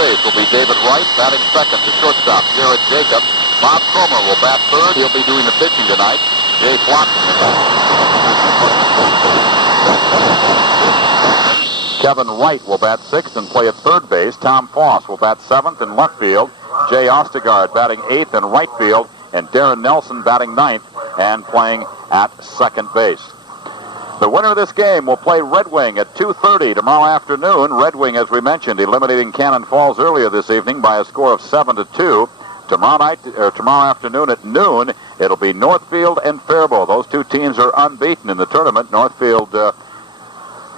base will be David Wright, batting second to shortstop Jared Jacobs. Bob Cromer will bat third. He'll be doing the pitching tonight. Jay Flotten. Kevin Wright will bat sixth and play at third base. Tom Foss will bat seventh in left field. Jay Ostegard batting eighth in right field. And Darren Nelson batting ninth and playing at second base. The winner of this game will play Red Wing at 2:30 tomorrow afternoon. Red Wing, as we mentioned, eliminating Cannon Falls earlier this evening by a score of 7-2. Tomorrow afternoon at noon, it'll be Northfield and Faribault. Those two teams are unbeaten in the tournament. Northfield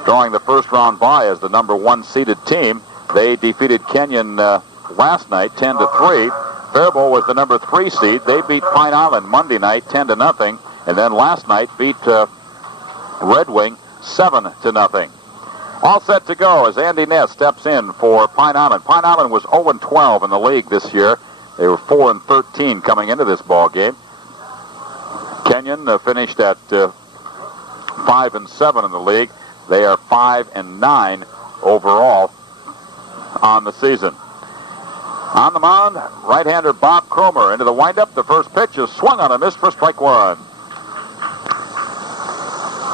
drawing the first round bye as the number one seeded team. They defeated Kenyon last night 10-3. Faribault was the number 3 seed. They beat Pine Island Monday night 10-0, and then last night beat Red Wing 7-0. All set to go as Andy Ness steps in for Pine Island. Pine Island was 0-12 in the league this year. They were 4-13 coming into this ball game. Kenyon finished at 5-7 in the league. They are 5-9 overall on the season. On the mound, right-hander Bob Cromer into the windup. The first pitch is swung on and missed for strike one.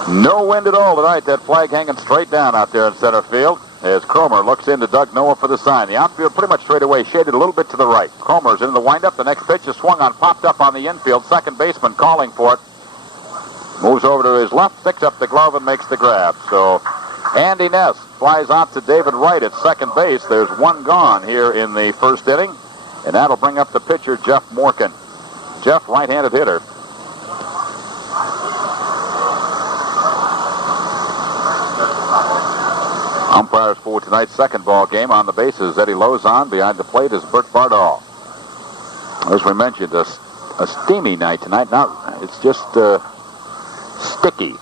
No wind at all tonight. That flag hanging straight down out there in center field as Cromer looks into Doug Noah for the sign. The outfield pretty much straight away, shaded a little bit to the right. Cromer's into the windup. The next pitch is swung on, popped up on the infield. Second baseman calling for it. Moves over to his left, picks up the glove, and makes the grab. So Andy Ness flies out to David Wright at second base. There's one gone here in the first inning, and that'll bring up the pitcher, Jeff Morgan. Jeff, right-handed hitter. Umpires for tonight's second ball game. On the bases, Eddie Lozon. Behind the plate is Bert Bardall. As we mentioned, a steamy night tonight. Now it's just sticky.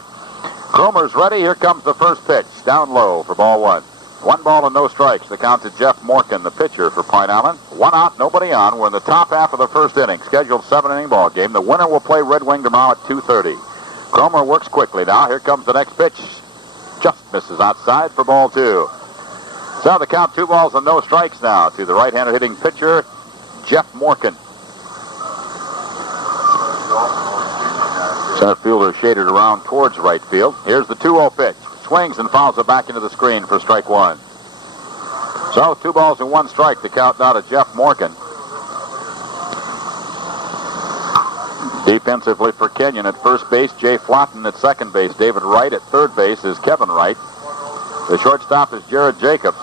Cromer's ready. Here comes the first pitch. Down low for ball one. 1 ball and no strikes. The count to Jeff Morgan, the pitcher for Pine Island. 1 out, nobody on. We're in the top half of the first inning. Scheduled 7-inning ball game. The winner will play Red Wing tomorrow at 2:30. Cromer works quickly now. Here comes the next pitch. Just misses outside for ball two. So the count 2 balls and no strikes now to the right-hander hitting pitcher, Jeff Morgan. Center fielder shaded around towards right field. Here's the 2-0 pitch. Swings and fouls it back into the screen for strike one. So 2 balls and 1 strike. The count now to Jeff Morgan. Defensively for Kenyon at first base, Jay Flotten at second base. David Wright at third base is Kevin Wright. The shortstop is Jared Jacobs.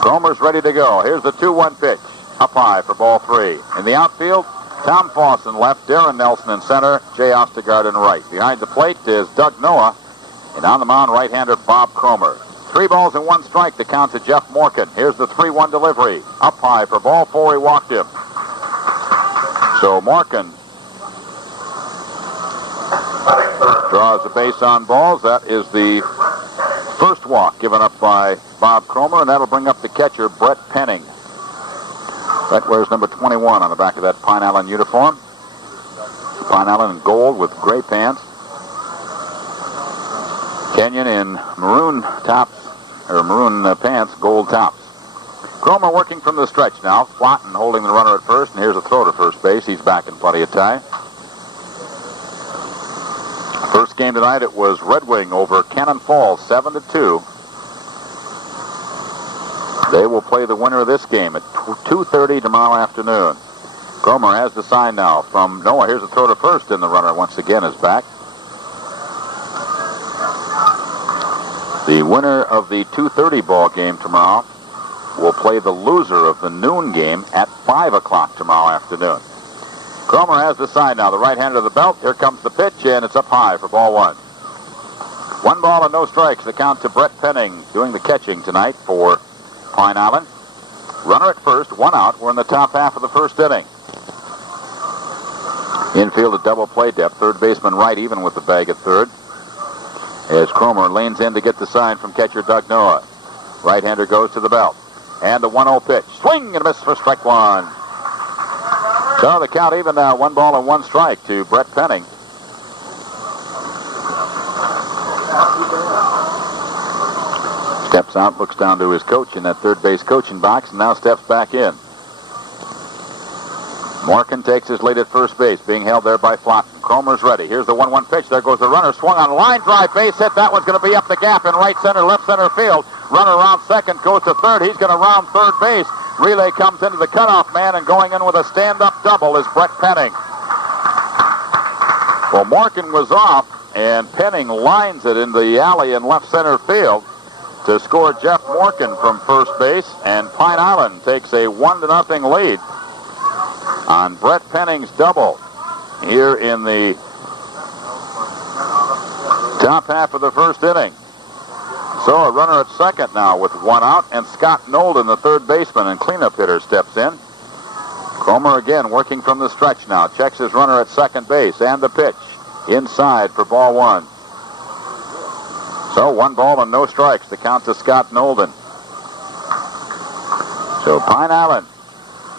Cromer's ready to go. Here's the 2-1 pitch. Up high for ball 3. In the outfield, Tom Foss in left, Darren Nelson in center, Jay Ostegard in right. Behind the plate is Doug Noah, and on the mound, right-hander Bob Cromer. 3 balls and 1 strike to count to Jeff Morgan. Here's the 3-1 delivery. Up high for ball 4. He walked him. So Morgan draws the base on balls. That is the first walk given up by Bob Cromer, and that'll bring up the catcher, Brett Penning. That wears number 21 on the back of that Pine Island uniform. Pine Island in gold with gray pants. Kenyon in maroon tops, or maroon pants, gold tops. Cromer working from the stretch now. Flotten holding the runner at first, and here's a throw to first base. He's back in plenty of time. First game tonight, it was Red Wing over Cannon Falls, 7-2. They will play the winner of this game at 2:30 tomorrow afternoon. Cromer has the sign now from Noah. Here's a throw to first, and the runner once again is back. The winner of the 2:30 ball game tomorrow will play the loser of the noon game at 5 o'clock tomorrow afternoon. Cromer has the sign now. The right-hander of the belt. Here comes the pitch, and it's up high for ball 1. 1 ball and no strikes. The count to Brett Penning doing the catching tonight for Pine Island. Runner at first, 1 out. We're in the top half of the first inning. Infield at double play depth. Third baseman right even with the bag at third. As Cromer leans in to get the sign from catcher Doug Noah. Right-hander goes to the belt. And the 1-0 pitch. Swing and a miss for strike 1. So the count even now, 1 ball and 1 strike to Brett Penning. Steps Steps out, looks down to his coach in that third base coaching box, and now steps back in. Morgan takes his lead at first base, being held there by Flotsam. Cromer's ready. Here's the 1-1 pitch. There goes the runner. Swung on line drive, base hit. That one's going to be up the gap in right center, left center field. Runner around second, goes to third. He's going to round third base. Relay comes into the cutoff man, and going in with a stand-up double is Brett Penning. Well, Morgan was off, and Penning lines it in the alley in left center field to score Jeff Morgan from first base, and Pine Island takes a 1-0 lead on Brett Penning's double here in the top half of the first inning. So a runner at second now with 1 out, and Scott Nolden, the third baseman and cleanup hitter, steps in. Cromer again working from the stretch now. Checks his runner at second base, and the pitch inside for ball 1. So 1 ball and no strikes. The count to Scott Nolden. So Pine Island,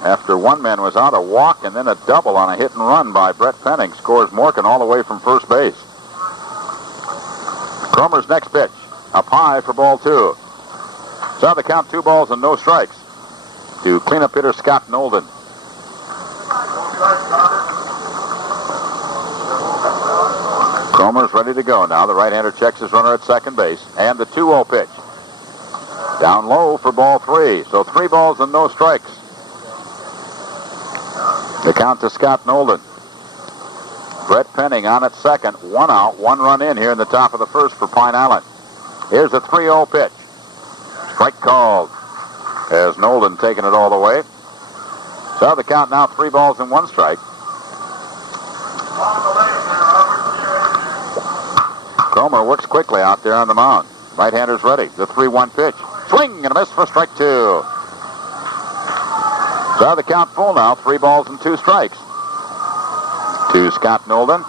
after one man was out, a walk and then a double on a hit and run by Brett Penning, scores Morgan all the way from first base. Cromer's next pitch, up high for ball 2. So the count 2 balls and no strikes to cleanup hitter Scott Nolden. Cromer's ready to go now. The right-hander checks his runner at second base, and the 2-0 pitch. Down low for ball 3. So 3 balls and no strikes. The count to Scott Nolden. Brett Penning on at second. 1 out, 1 run in here in the top of the first for Pine Island. Here's a 3-0 pitch. Strike called as Nolden taking it all the way. So the count now 3 balls and 1 strike. Cromer works quickly out there on the mound. Right-hander's ready. The 3-1 pitch. Swing and a miss for strike 2. So the count full now. 3 balls and 2 strikes to Scott Nolden.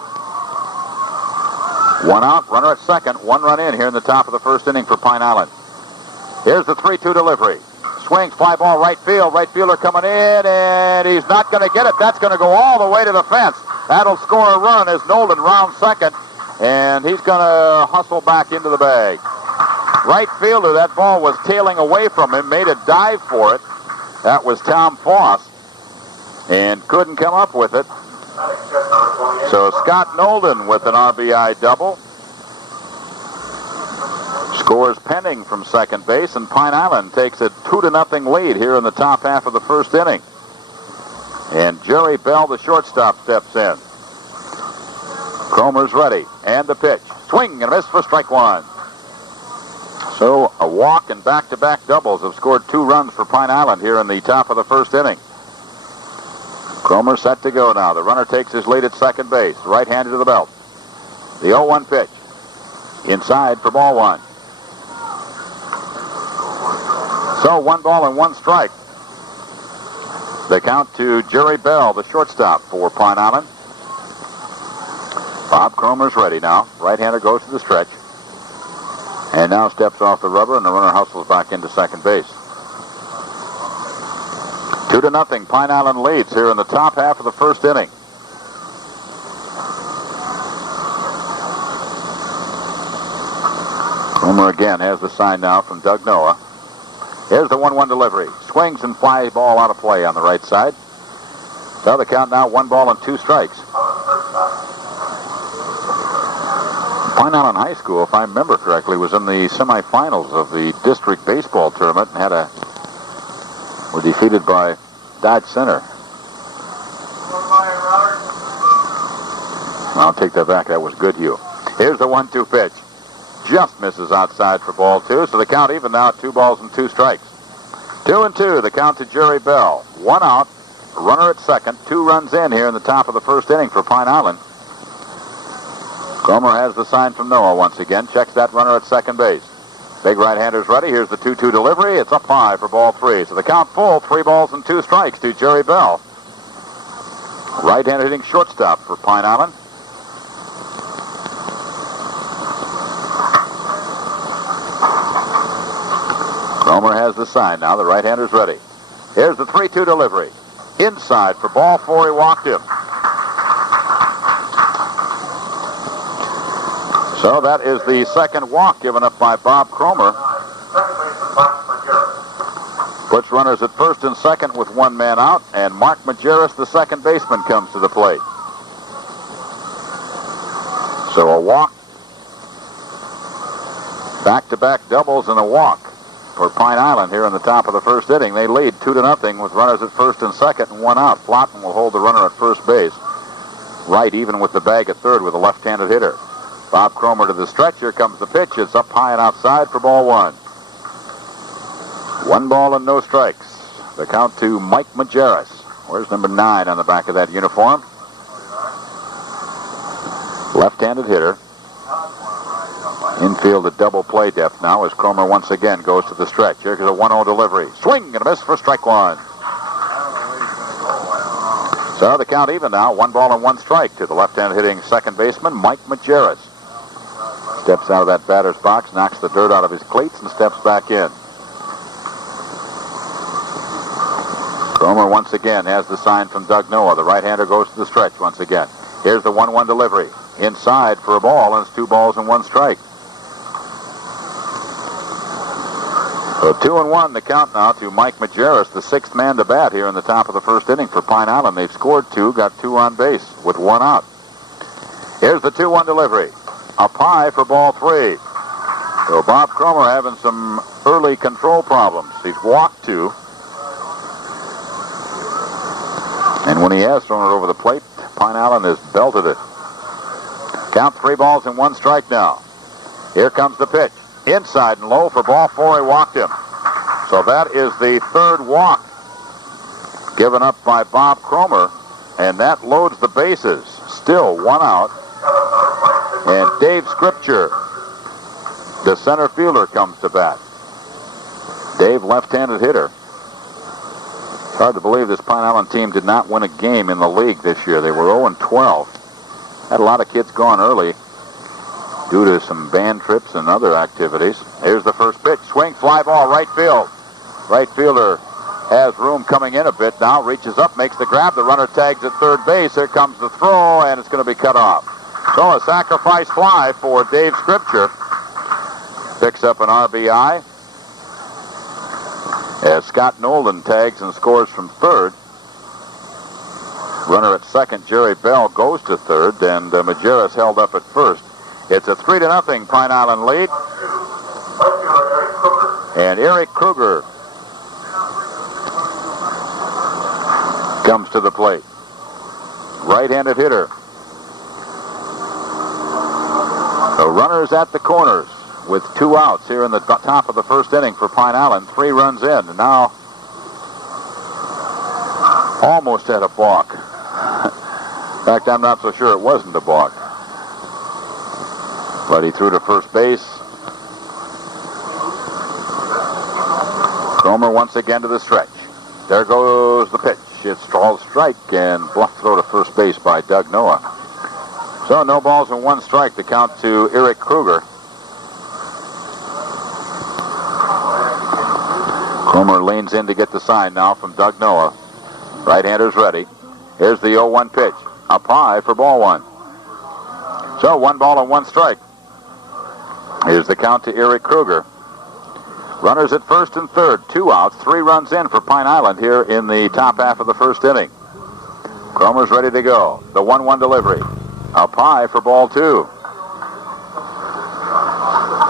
1 out, runner at second. 1 run in here in the top of the first inning for Pine Island. Here's the 3-2 delivery. Swings, fly ball, right field. Right fielder coming in, and he's not going to get it. That's going to go all the way to the fence. That'll score a run as Nolden rounds second, and he's going to hustle back into the bag. Right fielder, that ball was tailing away from him, made a dive for it. That was Tom Foss, and couldn't come up with it. So Scott Nolden with an RBI double. Scores Penning from second base, and Pine Island takes a 2-0 lead here in the top half of the first inning. And Jerry Bell, the shortstop, steps in. Cromer's ready, and the pitch. Swing and a miss for strike 1. So a walk and back-to-back doubles have scored 2 runs for Pine Island here in the top of the first inning. Cromer set to go now. The runner takes his lead at second base. Right-handed to the belt. The 0-1 pitch. Inside for ball 1. So 1 ball and 1 strike. The count to Jerry Bell, the shortstop for Pine Island. Bob Cromer's ready now. Right-hander goes to the stretch. And now steps off the rubber, and the runner hustles back into second base. 2-0. Pine Island leads here in the top half of the first inning. Cromer again has the sign now from Doug Noah. Here's the 1-1 delivery. Swings and flies ball out of play on the right side. So the count now 1 ball and 2 strikes. Pine Island High School, if I remember correctly, was in the semifinals of the district baseball tournament and were defeated by Dodge Center. I'll take that back. That was Goodhue. Here's the 1-2 pitch. Just misses outside for ball 2, so the count even now 2 balls and 2 strikes. 2-2, the count to Jerry Bell. 1 out, runner at second, 2 runs in here in the top of the first inning for Pine Island. Cromer has the sign from Noah once again, checks that runner at second base. Big right-hander's ready. Here's the 2-2 delivery. It's up high for ball 3. So the count full, 3 balls and 2 strikes to Jerry Bell. Right-hander hitting shortstop for Pine Island. Cromer has the sign now. The right-hander's ready. Here's the 3-2 delivery. Inside for ball 4. He walked him. So that is the second walk given up by Bob Cromer. Puts runners at first and second with one man out, and Mark Majerus, the second baseman, comes to the plate. So a walk, back-to-back doubles and a walk for Pine Island here in the top of the first inning. They lead 2-0 with runners at first and second and one out. Plotman will hold the runner at first base. Right even with the bag at third with a left-handed hitter. Bob Cromer to the stretch. Here comes the pitch. It's up high and outside for ball one. 1 ball and no strikes. The count to Mike Majerus. Where's number 9 on the back of that uniform? Left-handed hitter. Infield at double play depth now as Cromer once again goes to the stretch. Here's a 1-0 delivery. Swing and a miss for strike one. So the count even now. 1 ball and 1 strike to the left-hand hitting second baseman, Mike Majerus. Steps out of that batter's box, knocks the dirt out of his cleats, and steps back in. Cromer once again has the sign from Doug Noah. The right-hander goes to the stretch once again. Here's the 1-1 delivery. Inside for a ball, and it's 2 balls and 1 strike. So 2-1 the count now to Mike Majerus, the 6th man to bat here in the top of the first inning for Pine Island. They've scored 2, got 2 on base with 1 out. Here's the 2-1 delivery. Up high for ball 3. So Bob Cromer having some early control problems. He's walked 2. And when he has thrown it over the plate, Pine Island has belted it. Count 3 balls and 1 strike now. Here comes the pitch. Inside and low for ball 4. He walked him. So that is the 3rd walk given up by Bob Cromer. And that loads the bases. Still 1 out. And Dave Scripture, the center fielder, comes to bat. Dave, left-handed hitter. It's hard to believe this Pine Island team did not win a game in the league this year. They were 0-12. Had a lot of kids gone early due to some band trips and other activities. Here's the first pitch. Swing, fly ball, right field. Right fielder has room coming in a bit now. Reaches up, makes the grab. The runner tags at third base. Here comes the throw, and it's going to be cut off. So a sacrifice fly for Dave Scripture. Picks up an RBI. As Scott Nolan tags and scores from third. Runner at second, Jerry Bell, goes to third, and Majerus held up at first. It's a 3-0 Pine Island lead. And Eric Kruger comes to the plate. Right-handed hitter. The runners at the corners with 2 outs here in the top of the first inning for Pine Island. 3 runs in, and now almost had a balk. In fact, I'm not so sure it wasn't a balk. But he threw to first base. Cromer once again to the stretch. There goes the pitch. It's called strike and bluff throw to first base by Doug Noah. So no balls and 1 strike to count to Eric Kruger. Cromer leans in to get the sign now from Doug Noah. Right-hander's ready. Here's the 0-1 pitch. Up high for ball 1. So 1 ball and 1 strike. Here's the count to Eric Kruger. Runners at first and third. 2 outs. 3 runs in for Pine Island here in the top half of the first inning. Cromer's ready to go. The 1-1 delivery. Up high for ball 2.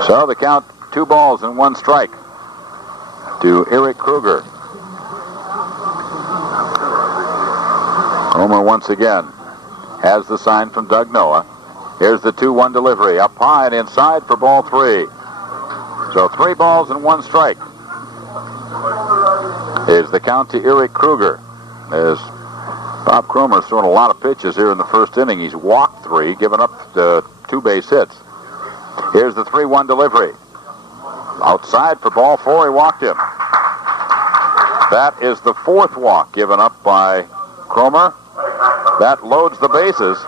So the count 2 balls and 1 strike to Eric Kruger. Cromer once again has the sign from Doug Noah. Here's the 2-1 delivery. Up high and inside for ball 3. So 3 balls and 1 strike is the count to Eric Kruger. As Bob Cromer's thrown a lot of pitches here in the first inning. He's walked 3, given up the 2 base hits. Here's the 3-1 delivery. Outside for ball 4. He walked him. That is the 4th walk given up by Cromer. That loads the bases.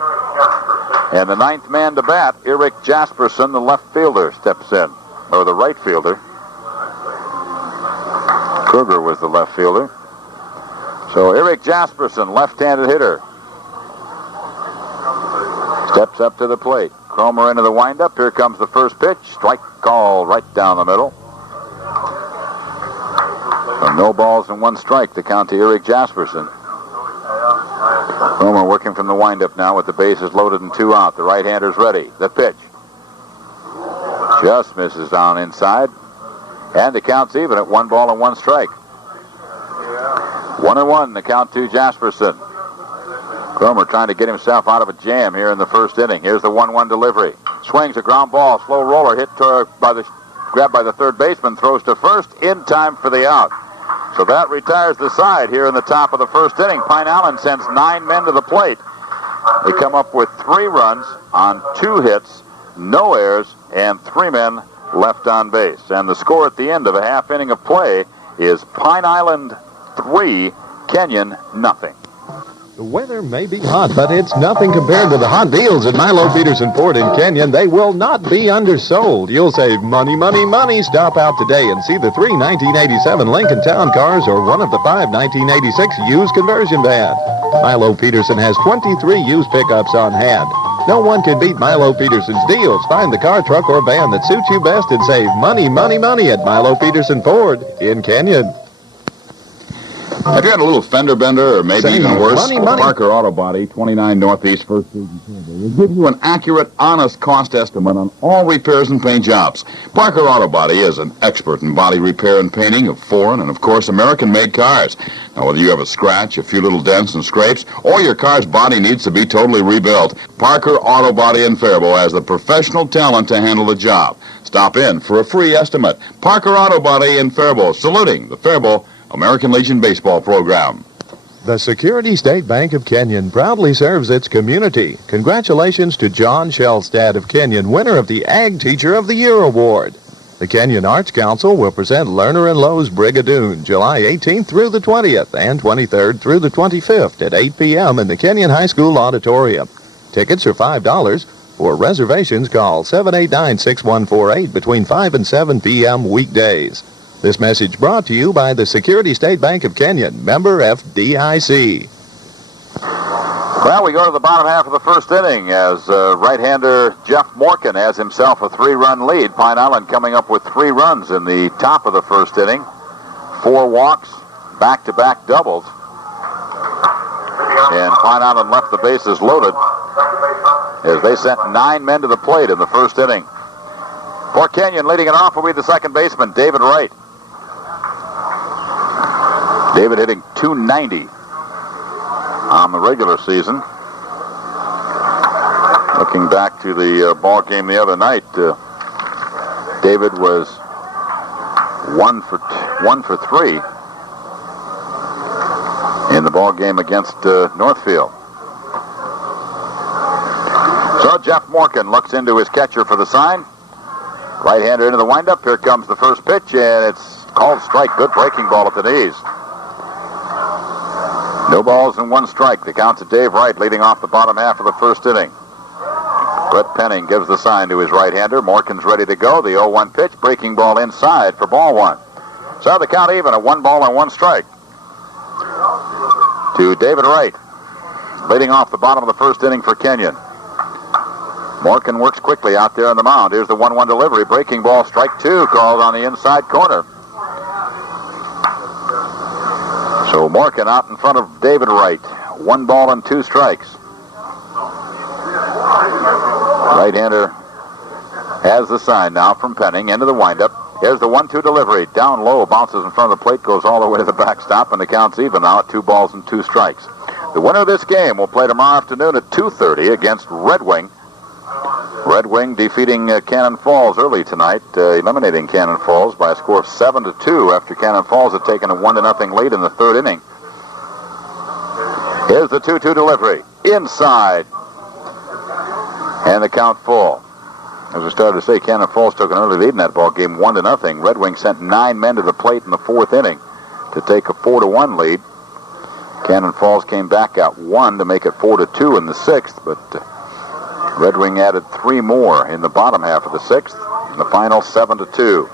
And the 9th man to bat, Eric Jasperson, the left fielder, steps in. Or the right fielder. Kruger was the left fielder. So Eric Jasperson, left-handed hitter, steps up to the plate. Cromer into the windup. Here comes the first pitch. Strike call right down the middle. From No balls and 1 strike. The count to Eric Jasperson. Cromer working from the windup now with the bases loaded and 2 out. The right-hander's ready. The pitch. Just misses down inside. And the count's even at 1 ball and 1 strike. 1-1, the count to Jasperson. Cromer trying to get himself out of a jam here in the first inning. Here's the 1-1 delivery. Swings a ground ball, slow roller, grabbed by the third baseman, throws to first in time for the out. So that retires the side here in the top of the first inning. Pine Island sends 9 men to the plate. They come up with 3 runs on 2 hits, no errors, and 3 men left on base. And the score at the end of a half inning of play is Pine Island 3, Kenyon nothing. The weather may be hot, but it's nothing compared to the hot deals at Milo Peterson Ford in Kenyon. They will not be undersold. You'll save money, money, money. Stop out today and see the 3 1987 Lincoln Town cars or one of the 5 1986 used conversion vans. Milo Peterson has 23 used pickups on hand. No one can beat Milo Peterson's deals. Find the car, truck, or van that suits you best and save money, money, money at Milo Peterson Ford in Kenyon. Have you had a little fender bender, or maybe even worse? Money. Parker Auto Body, 29 Northeast 1st Street in Canada, will give you an accurate, honest cost estimate on all repairs and paint jobs. Parker Auto Body is an expert in body repair and painting of foreign and, of course, American-made cars. Now, whether you have a scratch, a few little dents and scrapes, or your car's body needs to be totally rebuilt, Parker Auto Body in Faribault has the professional talent to handle the job. Stop in for a free estimate. Parker Auto Body in Faribault, saluting the Faribault American Legion Baseball Program. The Security State Bank of Kenyon proudly serves its community. Congratulations to John Shellstad of Kenyon, winner of the Ag Teacher of the Year Award. The Kenyon Arts Council will present Lerner and Lowe's Brigadoon July 18th through the 20th and 23rd through the 25th at 8 p.m. in the Kenyon High School Auditorium. Tickets are $5. For reservations, call 789-6148 between 5 and 7 p.m. weekdays. This message brought to you by the Security State Bank of Kenyon, member FDIC. Well, we go to the bottom half of the first inning as right-hander Jeff Morgan has himself a 3-run lead. Pine Island coming up with 3 runs in the top of the first inning. 4 walks, back-to-back doubles. And Pine Island left the bases loaded as they sent 9 men to the plate in the first inning. For Kenyon, leading it off will be the second baseman, David Wright. David hitting .290 on the regular season. Looking back to the ball game the other night, David was 1 for 3 in the ball game against Northfield. So Jeff Morgan looks into his catcher for the sign. Right-hander into the windup. Here comes the first pitch, and it's called strike. Good breaking ball at the knees. No balls and 1 strike. The count to Dave Wright leading off the bottom half of the first inning. Brett Penning gives the sign to his right-hander. Morgan's ready to go. The 0-1 pitch. Breaking ball inside for ball 1. So the count even at 1 ball and 1 strike to David Wright, leading off the bottom of the first inning for Kenyon. Morgan works quickly out there on the mound. Here's the 1-1 delivery. Breaking ball, strike 2, called on the inside corner. So Morgan out in front of David Wright. 1 ball and 2 strikes. Right-hander has the sign now from Penning into the windup. Here's the 1-2 delivery. Down low, bounces in front of the plate, goes all the way to the backstop, and the count's even now at 2 balls and 2 strikes. The winner of this game will play tomorrow afternoon at 2:30 against Red Wing. Red Wing defeating Cannon Falls early tonight, eliminating Cannon Falls by a score of 7-2 after Cannon Falls had taken a 1-0 lead in the 3rd inning. Here's the 2-2 delivery. Inside. And the count full. As we started to say, Cannon Falls took an early lead in that ball game, 1-0. Red Wing sent 9 men to the plate in the 4th inning to take a 4-1 lead. Cannon Falls came back at 1 to make it 4-2 in the 6th, but Red Wing added 3 more in the bottom half of the 6th. In the final 7-2.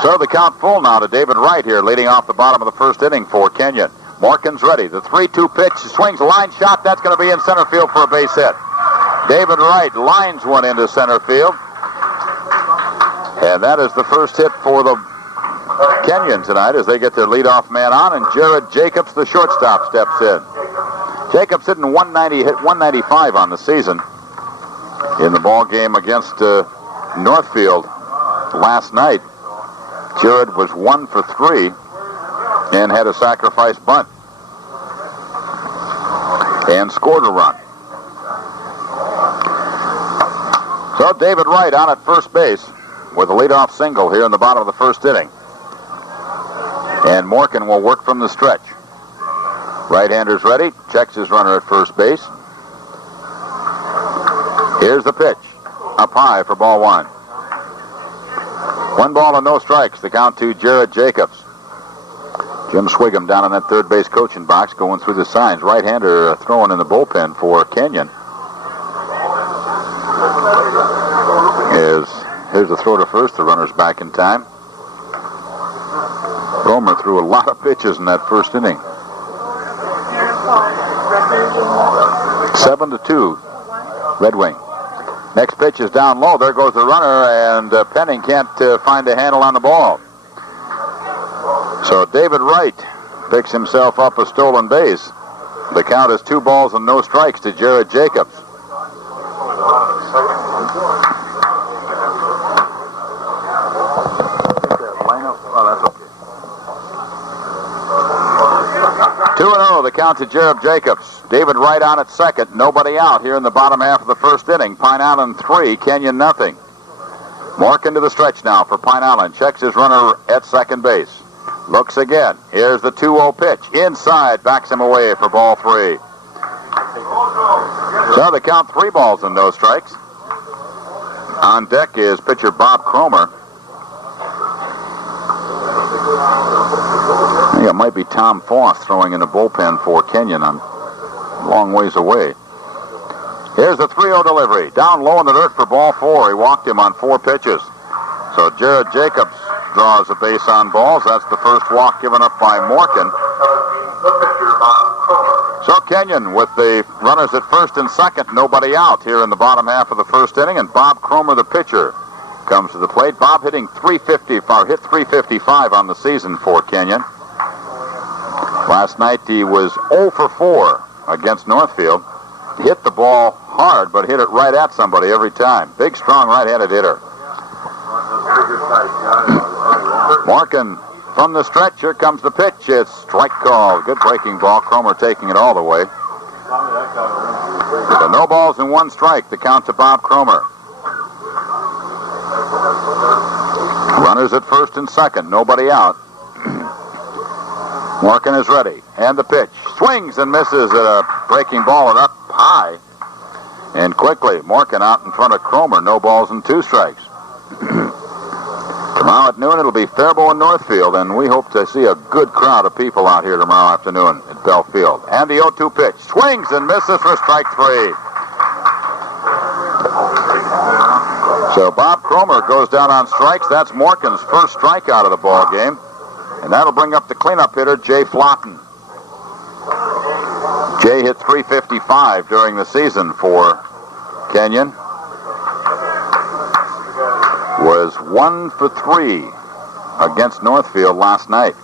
So the count full now to David Wright here, leading off the bottom of the 1st inning for Kenyon. Morgan's ready. The 3-2 pitch, swings a line shot. That's going to be in center field for a base hit. David Wright lines one into center field. And that is the first hit for the Kenyon tonight as they get their leadoff man on, and Jared Jacobs, the shortstop, steps in. Jacobs hitting 190, hit 195 on the season in the ball game against Northfield last night. Jared was 1 for 3 and had a sacrifice bunt and scored a run. So David Wright on at first base with a leadoff single here in the bottom of the first inning. And Morgan will work from the stretch. Right-hander's ready, checks his runner at first base. Here's the pitch, up high for ball 1. 1 ball and no strikes, the count to Jared Jacobs. Jim Swigum down in that third base coaching box going through the signs. Right-hander throwing in the bullpen for Kenyon. Here's the throw to first, the runner's back in time. Romer threw a lot of pitches in that first inning. 7-2, Red Wing. Next pitch is down low. There goes the runner, and Penning can't find a handle on the ball. So David Wright picks himself up a stolen base. The count is 2 balls and no strikes to Jared Jacobs. The count to Jared Jacobs. David Wright on at second. Nobody out here in the bottom half of the first inning. Pine Island 3, Kenyon nothing. Morgan to the stretch now for Pine Island. Checks his runner at second base. Looks again. Here's the 2-0 pitch. Inside, backs him away for ball 3. So the count 3 balls and no strikes. On deck is pitcher Bob Cromer. I think it might be Tom Foss throwing in the bullpen for Kenyon. I'm a long ways away. Here's the 3-0 delivery. Down low in the dirt for ball 4. He walked him on 4 pitches. So Jared Jacobs draws a base on balls. That's the first walk given up by Morgan. So Kenyon with the runners at first and second. Nobody out here in the bottom half of the first inning. And Bob Cromer, the pitcher, comes to the plate. Bob hitting hit 355 on the season for Kenyon. Last night he was 0 for 4 against Northfield. Hit the ball hard, but hit it right at somebody every time. Big, strong right-handed hitter. Morgan from the stretch. Here comes the pitch. It's strike call. Good breaking ball. Cromer taking it all the way. So no balls and 1 strike. The count to Bob Cromer. Runners at first and second. Nobody out. Morgan is ready. And the pitch. Swings and misses at a breaking ball and up high. And quickly, Morgan out in front of Cromer. No balls and 2 strikes. Tomorrow at noon, it'll be Faribault and Northfield, and we hope to see a good crowd of people out here tomorrow afternoon at Bell Field. And the 0-2 pitch. Swings and misses for strike 3. So Bob Cromer goes down on strikes. That's Morgan's first strikeout of the ball game. And that'll bring up the cleanup hitter, Jay Flotten. Jay hit 355 during the season for Kenyon. Was 1 for 3 against Northfield last night.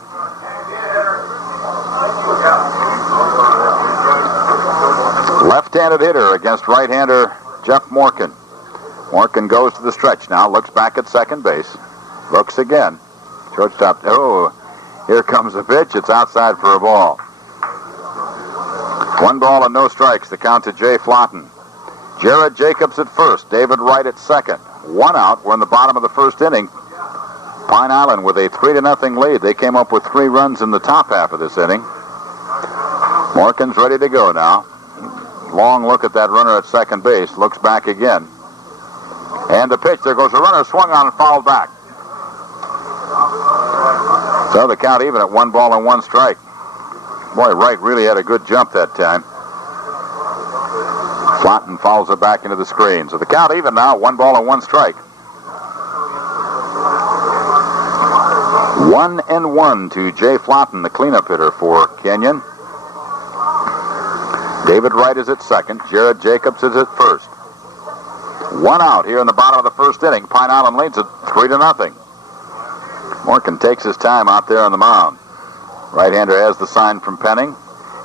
Left-handed hitter against right-hander Jeff Morgan. Morgan goes to the stretch now, looks back at second base, looks again. Shortstop, oh, here comes the pitch. It's outside for a ball. 1 ball and no strikes. The count to Jay Flotten. Jared Jacobs at first. David Wright at second. 1 out. We're in the bottom of the first inning. Pine Island with a 3-0 lead. They came up with 3 runs in the top half of this inning. Morgan's ready to go now. Long look at that runner at second base. Looks back again. And the pitch. There goes the runner. Swung on and fouled back. So the count even at 1 ball and 1 strike. Boy, Wright really had a good jump that time. Flotten fouls it back into the screen. So the count even now, 1 ball and 1 strike. 1-1 to Jay Flotten, the cleanup hitter for Kenyon. David Wright is at second. Jared Jacobs is at first. One out here in the bottom of the first inning. Pine Island leads it 3-0. Morgan takes his time out there on the mound. Right-hander has the sign from Penning.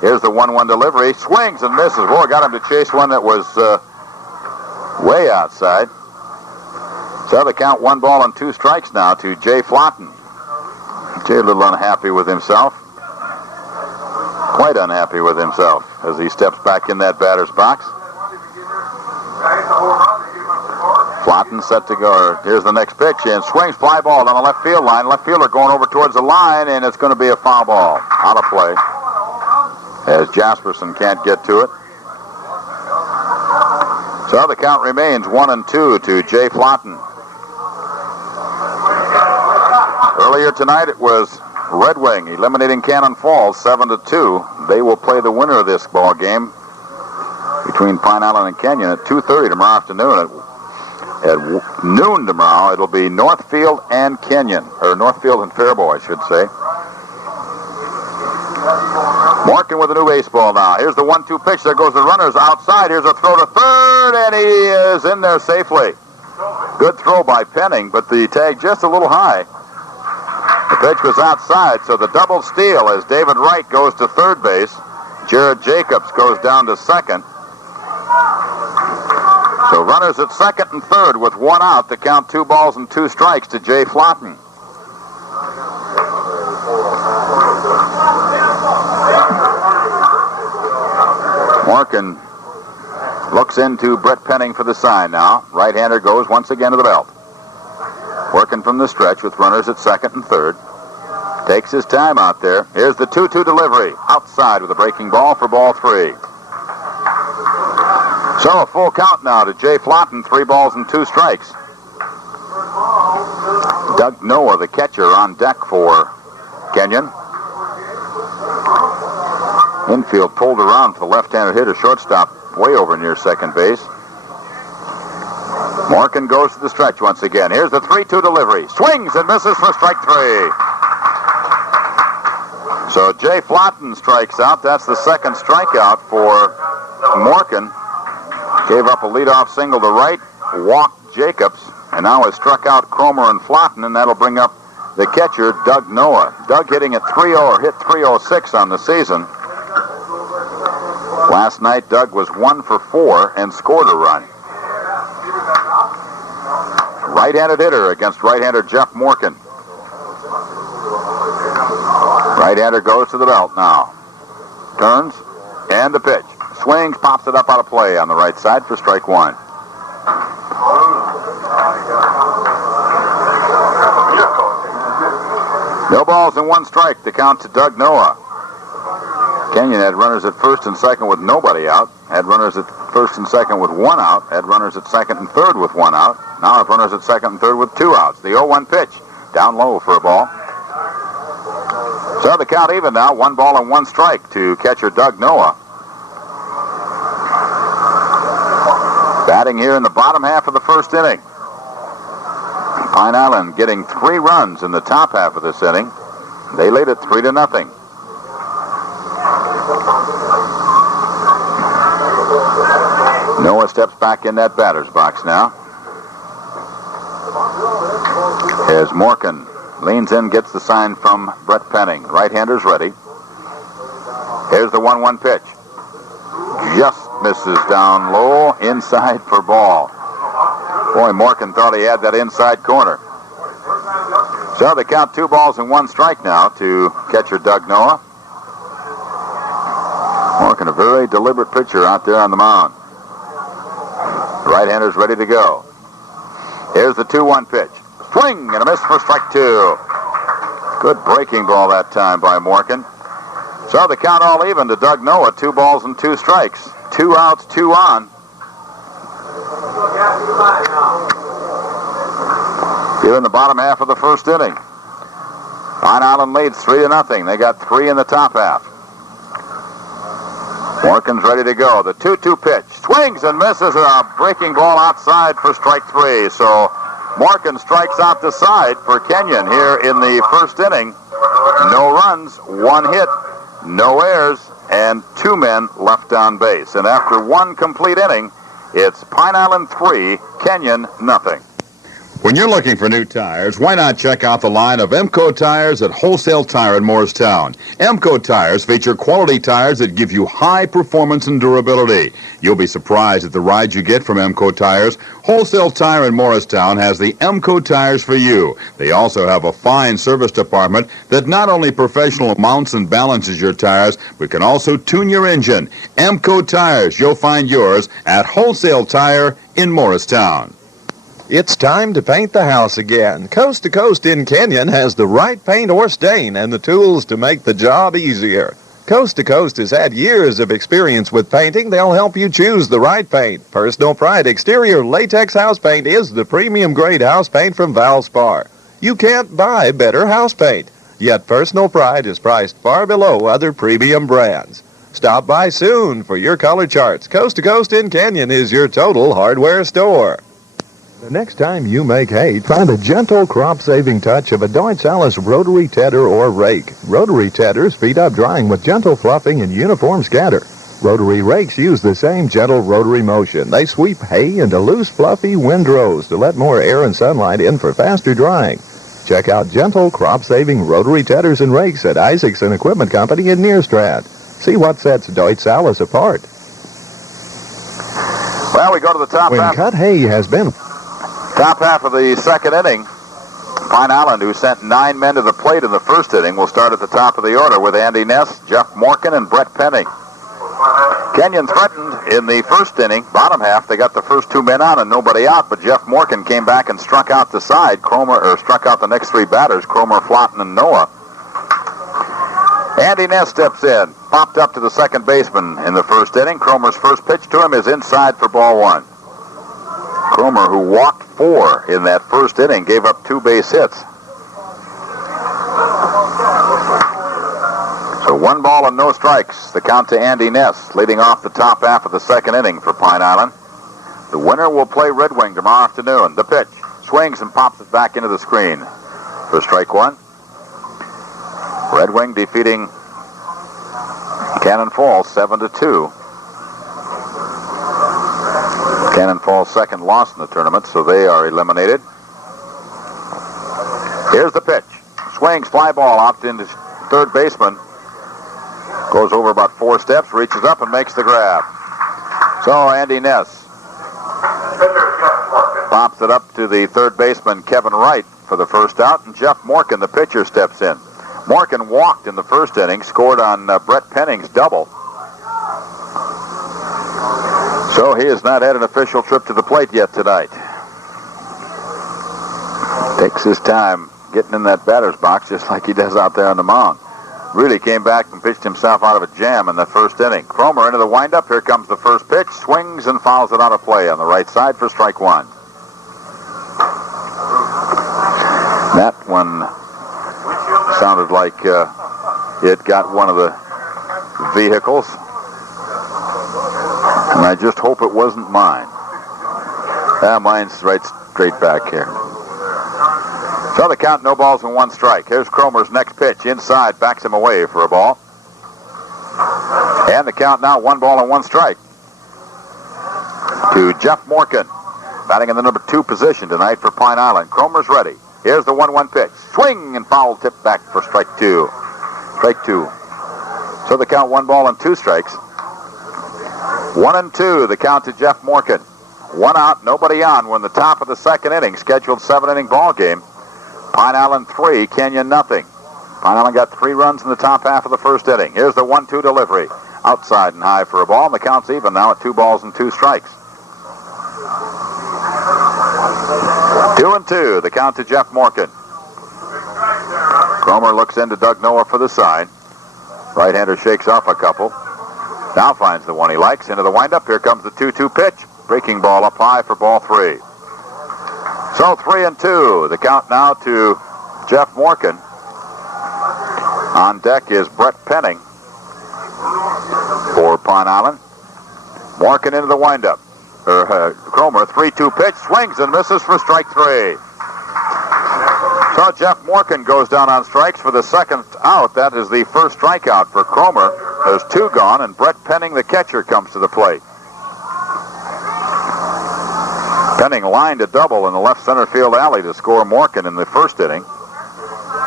Here's the 1-1 delivery. Swings and misses. Boy, got him to chase one that was way outside. So the count 1 ball and 2 strikes now to Jay Flotten. Jay a little unhappy with himself. Quite unhappy with himself as he steps back in that batter's box. Flotten set to go. Here's the next pitch and swings fly ball down the left field line. Left fielder going over towards the line, and it's going to be a foul ball. Out of play as Jasperson can't get to it. So the count remains 1-2 to Jay Flotten. Earlier tonight it was Red Wing eliminating Cannon Falls 7-2. They will play the winner of this ball game between Pine Island and Kenyon at 2:30 tomorrow afternoon. At noon tomorrow, it'll be Northfield and Kenyon, or Northfield and Faribault, I should say. Morgan with a new baseball now. Here's the 1-2 pitch. There goes the runners outside. Here's a throw to third, and he is in there safely. Good throw by Penning, but the tag just a little high. The pitch was outside, so the double steal as David Wright goes to third base. Jared Jacobs goes down to second. So runners at second and third with 1 out to count 2 balls and 2 strikes to Jay Flotten. Morgan looks into Brett Penning for the sign now. Right-hander goes once again to the belt. Working from the stretch with runners at second and third. Takes his time out there. Here's the 2-2 delivery. Outside with a breaking ball for ball 3. So a full count now to Jay Flotten, 3 balls and 2 strikes. Doug Noah, the catcher, on deck for Kenyon. Infield pulled around for the left-handed hitter, shortstop way over near second base. Morgan goes to the stretch once again. Here's the 3-2 delivery. Swings and misses for strike 3. So Jay Flotten strikes out. That's the second strikeout for Morgan. Gave up a leadoff single to right, walked Jacobs, and now has struck out Cromer and Flotten, and that'll bring up the catcher, Doug Noah. Doug hitting at 3-0, or hit 306 on the season. Last night, Doug was 1 for 4 and scored a run. Right-handed hitter against right-hander Jeff Morgan. Right-hander goes to the belt now. Turns, and the pitch. Swings, pops it up out of play on the right side for strike 1. No balls and 1 strike to count to Doug Noah. Kenyon had runners at first and second with nobody out. Had runners at first and second with 1 out. Had runners at second and third with 1 out. Now have runners at second and third with 2 outs. The 0-1 pitch. Down low for a ball. So the count even now. 1 ball and 1 strike to catcher Doug Noah. Batting here in the bottom half of the first inning. Pine Island getting 3 runs in the top half of this inning. They lead it 3-0. Noah steps back in that batter's box now. As Morgan leans in, gets the sign from Brett Penning. Right-hander's ready. Here's the 1-1 pitch. Just misses down low, inside for ball. Boy, Morgan thought he had that inside corner. So they count 2 balls and 1 strike now to catcher Doug Noah. Morgan, a very deliberate pitcher out there on the mound. Right-hander's ready to go. Here's the 2-1 pitch. Swing and a miss for strike 2. Good breaking ball that time by Morgan. So the count all even to Doug Noah, 2 balls and 2 strikes. 2 outs, 2 on. Here in the bottom half of the first inning. Pine Island leads 3-0. They got 3 in the top half. Morgan's ready to go. The 2-2 pitch. Swings and misses a breaking ball outside for strike 3. So Morgan strikes out the side for Kenyon here in the first inning. No runs, 1 hit, no errors, and 2 men left on base. And after 1 complete inning, It's Pine Island 3, Kenyon nothing. When you're looking for new tires, why not check out the line of Emco Tires at Wholesale Tire in Morristown? Emco Tires feature quality tires that give you high performance and durability. You'll be surprised at the ride you get from Emco Tires. Wholesale Tire in Morristown has the Emco Tires for you. They also have a fine service department that not only professional mounts and balances your tires, but can also tune your engine. Emco Tires, you'll find yours at Wholesale Tire in Morristown. It's time to paint the house again. Coast to Coast in Kenyon has the right paint or stain and the tools to make the job easier. Coast to Coast has had years of experience with painting. They'll help you choose the right paint. Personal Pride Exterior Latex House Paint is the premium grade house paint from Valspar. You can't buy better house paint. Yet Personal Pride is priced far below other premium brands. Stop by soon for your color charts. Coast to Coast in Kenyon is your total hardware store. The next time you make hay, find a gentle crop-saving touch of a Deutsch Alice rotary tedder or rake. Rotary tedders feed up drying with gentle fluffing and uniform scatter. Rotary rakes use the same gentle rotary motion. They sweep hay into loose, fluffy windrows to let more air and sunlight in for faster drying. Check out gentle crop-saving rotary tedders and rakes at Isaacson Equipment Company in Nearstrand. See what sets Deutsch Alice apart. Well, we go to the top When half. cut hay has been... Top half of the second inning. Pine Island, who sent 9 men to the plate in the first inning, will start at the top of the order with Andy Ness, Jeff Morkin, and Brett Penning. Kenyon threatened in the first inning. Bottom half, they got the first 2 men on and nobody out, but Jeff Morkin came back and struck out the side. Struck out the next 3 batters, Cromer, Flotten, and Noah. Andy Ness steps in, popped up to the second baseman in the first inning. Cromer's first pitch to him is inside for ball 1. Cromer, who walked 4 in that first inning, gave up 2 base hits. So 1 ball and no strikes. The count to Andy Ness, leading off the top half of the second inning for Pine Island. The winner will play Red Wing tomorrow afternoon. The pitch swings and pops it back into the screen for strike 1. Red Wing defeating Cannon Falls 7-2. Cannon Falls' second loss in the tournament, so they are eliminated. Here's the pitch. Swings, fly ball out into third baseman. Goes over about 4 steps, reaches up and makes the grab. So Andy Ness pops it up to the third baseman, Kevin Wright, for the first out, and Jeff Morkin, the pitcher, steps in. Morkin walked in the first inning, scored on Brett Penning's double. So he has not had an official trip to the plate yet tonight. Takes his time getting in that batter's box just like he does out there on the mound. Really came back and pitched himself out of a jam in the first inning. Cromer into the windup. Here comes the first pitch. Swings and fouls it out of play on the right side for strike 1. That one sounded like it got one of the vehicles. And I just hope it wasn't mine. Mine's right straight back here. So the count, no balls and 1 strike. Here's Cromer's next pitch. Inside, backs him away for a ball. And the count now, 1 ball and 1 strike to Jeff Morkin, batting in the number 2 position tonight for Pine Island. Cromer's ready. Here's the 1-1 pitch. Swing and foul tip back for strike 2. Strike 2. So the count, 1 ball and 2 strikes. 1-2, the count to Jeff Morkin. 1 out, nobody on. We're in the top of the second inning, scheduled 7-inning ball game. Pine Island 3, Kenyon nothing. Pine Island got 3 runs in the top half of the first inning. Here's the 1-2 delivery. Outside and high for a ball, and the count's even now at 2 balls and 2 strikes. 2-2, the count to Jeff Morkin. Cromer looks into Doug Noah for the side. Right-hander shakes off a couple. Now finds the one he likes. Into the windup. Here comes the 2-2 pitch. Breaking ball up high for ball 3. So 3-2. The count now to Jeff Morkin. On deck is Brett Penning for Pine Island. Morkin into the windup. Cromer, 3-2 pitch. Swings and misses for strike 3. So Jeff Morkin goes down on strikes for the second out. That is the first strikeout for Cromer. There's 2 gone, and Brett Penning, the catcher, comes to the plate. Penning lined a double in the left center field alley to score Morgan in the first inning.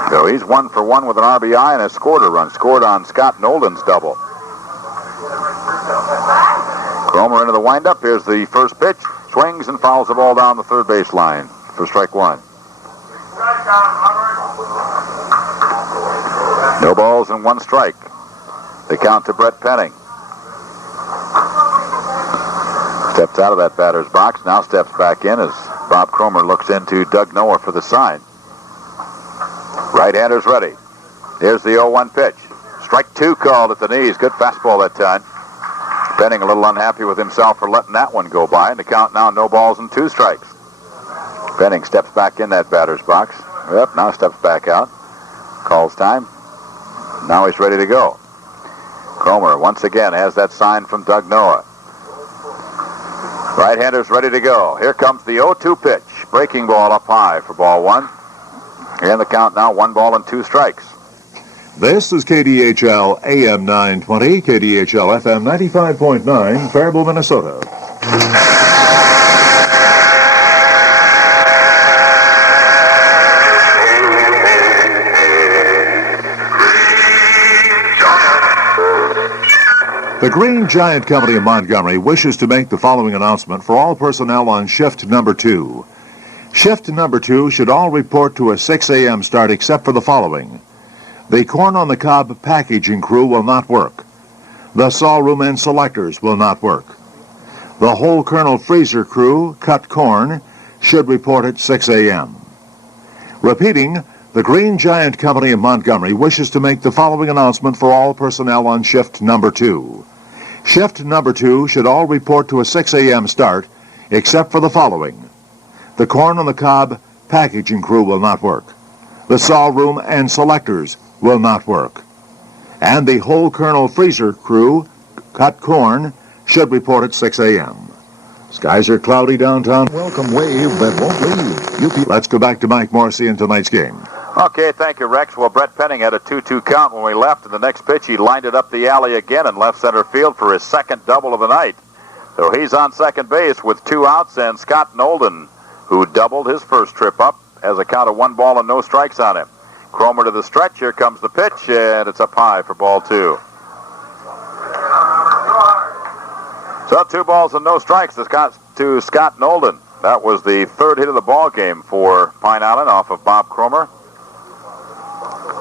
So he's 1 for 1 with an RBI and has scored a run. Scored on Scott Nolden's double. Cromer into the windup. Here's the first pitch. Swings and fouls the ball down the third base line for strike one. No balls and 1 strike. The count to Brett Penning. Steps out of that batter's box. Now steps back in as Bob Cromer looks into Doug Noah for the sign. Right-hander's ready. Here's the 0-1 pitch. Strike 2 called at the knees. Good fastball that time. Penning a little unhappy with himself for letting that one go by. And the count now, no balls and 2 strikes. Penning steps back in that batter's box. Yep, now steps back out. Calls time. Now he's ready to go. Cromer once again has that sign from Doug Noah. Right-hander's ready to go. Here comes the 0-2 pitch. Breaking ball up high for ball 1. And the count now, 1 ball and 2 strikes. This is KDHL AM 920, KDHL FM 95.9, Faribault, Minnesota. The Green Giant Company of Montgomery wishes to make the following announcement for all personnel on shift number 2. Shift number 2 should all report to a 6 a.m. start except for the following. The corn on the cob packaging crew will not work. The saw room and selectors will not work. The whole kernel freezer crew, cut corn, should report at 6 a.m. Repeating, the Green Giant Company of Montgomery wishes to make the following announcement for all personnel on shift number 2. Shift number 2 should all report to a 6 a.m. start except for the following. The corn on the cob packaging crew will not work. The saw room and selectors will not work. And the whole kernel freezer crew, cut corn, should report at 6 a.m. Skies are cloudy downtown. Welcome wave that won't leave. Let's go back to Mike Morrissey in tonight's game. Okay, thank you, Rex. Well, Brett Penning had a 2-2 count when we left, and the next pitch he lined it up the alley again in left center field for his second double of the night. So he's on second base with 2 outs, and Scott Nolden, who doubled his first trip up, has a count of 1 ball and no strikes on him. Cromer to the stretch. Here comes the pitch, and it's up high for ball 2. So 2 balls and no strikes to Scott Nolden. That was the 3rd hit of the ball game for Pine Island off of Bob Cromer.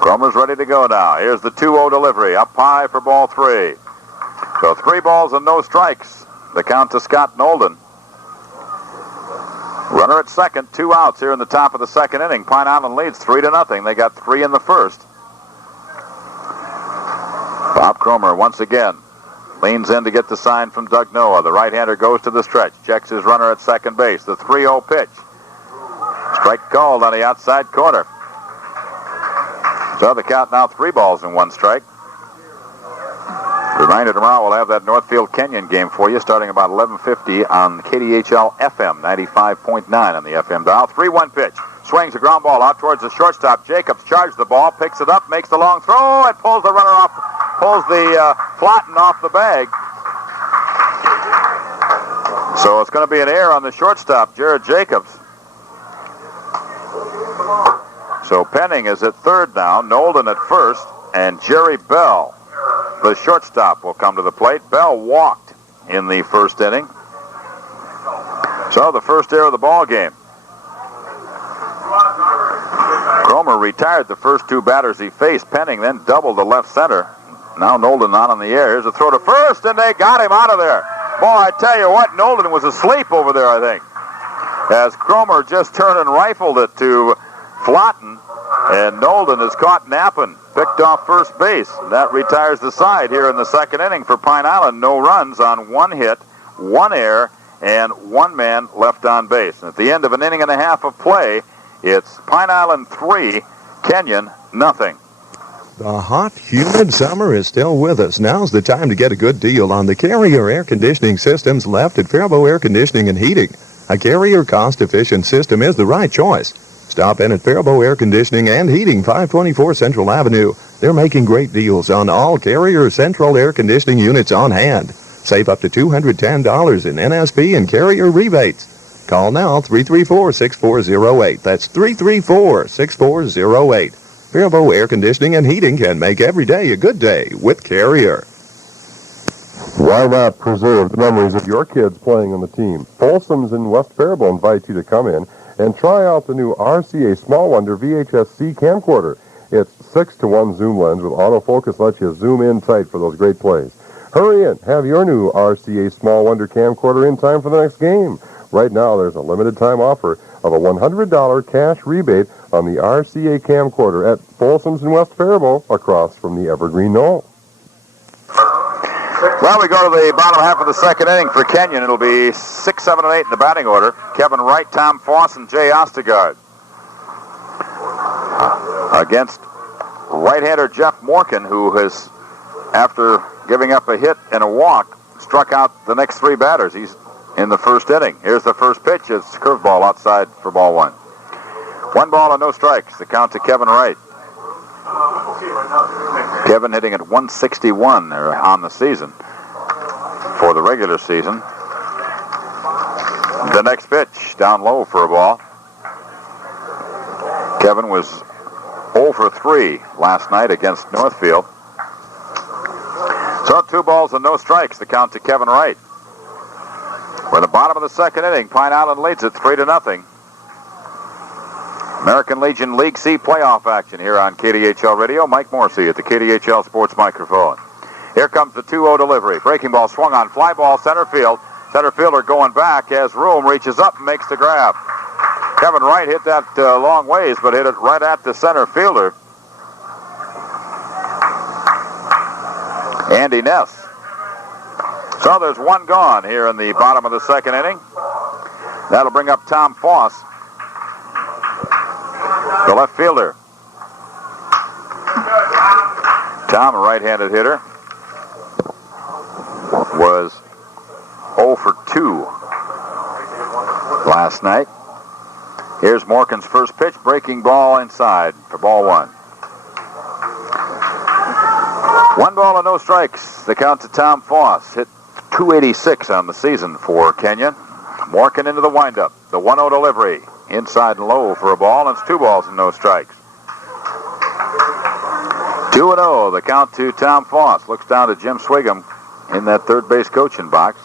Cromer's ready to go now. Here's the 2-0 delivery. Up high for ball 3. So 3 balls and no strikes. The count to Scott Nolden. Runner at second, 2 outs here in the top of the second inning. Pine Island leads 3-0. They got 3 in the first. Bob Cromer once again leans in to get the sign from Doug Noah. The right-hander goes to the stretch, checks his runner at second base. The 3-0 pitch. Strike called on the outside corner. So the count now 3 balls and 1 strike. Reminder, tomorrow we'll have that Northfield Kenyon game for you starting about 11:50 on KDHL FM 95.9 on the FM dial. 3-1 pitch. Swings a ground ball out towards the shortstop. Jacobs charges the ball, picks it up, makes the long throw, and pulls the runner off, pulls the Flatten off the bag. So it's going to be an error on the shortstop, Jared Jacobs. So Penning is at third now, Nolden at first, and Jerry Bell, the shortstop, will come to the plate. Bell walked in the first inning. So the first error of the ball game. Cromer retired the first 2 batters he faced. Penning then doubled to left center. Now Nolden not on the air. Here's a throw to first, and they got him out of there. Boy, I tell you what, Nolden was asleep over there, I think. As Cromer just turned and rifled it to Flatten, and Nolden is caught napping, picked off first base. That retires the side here in the second inning for Pine Island. No runs on 1 hit, 1 error, and 1 man left on base. And at the end of an inning and a half of play, it's Pine Island 3, Kenyon nothing. The hot, humid summer is still with us. Now's the time to get a good deal on the Carrier air conditioning systems left at Faribault Air Conditioning and Heating. A Carrier cost-efficient system is the right choice. Stop in at Faribault Air Conditioning and Heating, 524 Central Avenue. They're making great deals on all Carrier central air conditioning units on hand. Save up to $210 in NSP and Carrier rebates. Call now, 334-6408. That's 334-6408. Faribault Air Conditioning and Heating can make every day a good day with Carrier. Why not preserve the memories of your kids playing on the team? Folsom's in West Faribault invites you to come in and try out the new RCA Small Wonder VHS-C camcorder. Its 6-to-1 zoom lens with autofocus lets you zoom in tight for those great plays. Hurry in. Have your new RCA Small Wonder camcorder in time for the next game. Right now, there's a limited time offer of a $100 cash rebate on the RCA camcorder at Folsom's in West Faribault across from the Evergreen Knoll. Well, we go to the bottom half of the second inning for Kenyon. It'll be 6, 7, and 8 in the batting order. Kevin Wright, Tom Foss, and Jay Ostegard. Against right-hander Jeff Morgan, who has, after giving up a hit and a walk, struck out the next 3 batters. He's in the first inning. Here's the first pitch. It's curveball outside for ball 1. 1 ball and no strikes. The count to Kevin Wright. Kevin hitting at 161 on the season for the regular season. The next pitch, down low for a ball. Kevin was 0 for 3 last night against Northfield. So 2 balls and no strikes, the count to Kevin Wright. We're at the bottom of the second inning. Pine Island leads it 3-0. American Legion League C playoff action here on KDHL Radio. Mike Morrissey at the KDHL Sports microphone. Here comes the 2-0 delivery. Breaking ball swung on, fly ball center field. Center fielder going back as Room reaches up and makes the grab. Kevin Wright hit that long ways, but hit it right at the center fielder, Andy Ness. So there's 1 gone here in the bottom of the second inning. That'll bring up Tom Foss, the left fielder. Tom, a right-handed hitter, was 0 for 2 last night. Here's Morgan's first pitch, breaking ball inside for ball 1. 1 ball and no strikes. The count to Tom Foss. Hit 286 on the season for Kenyon. Morgan into the windup. The 1-0 delivery. Inside and low for a ball, and it's 2 balls and no strikes. 2-0, the count to Tom Foss. Looks down to Jim Swigum in that third base coaching box.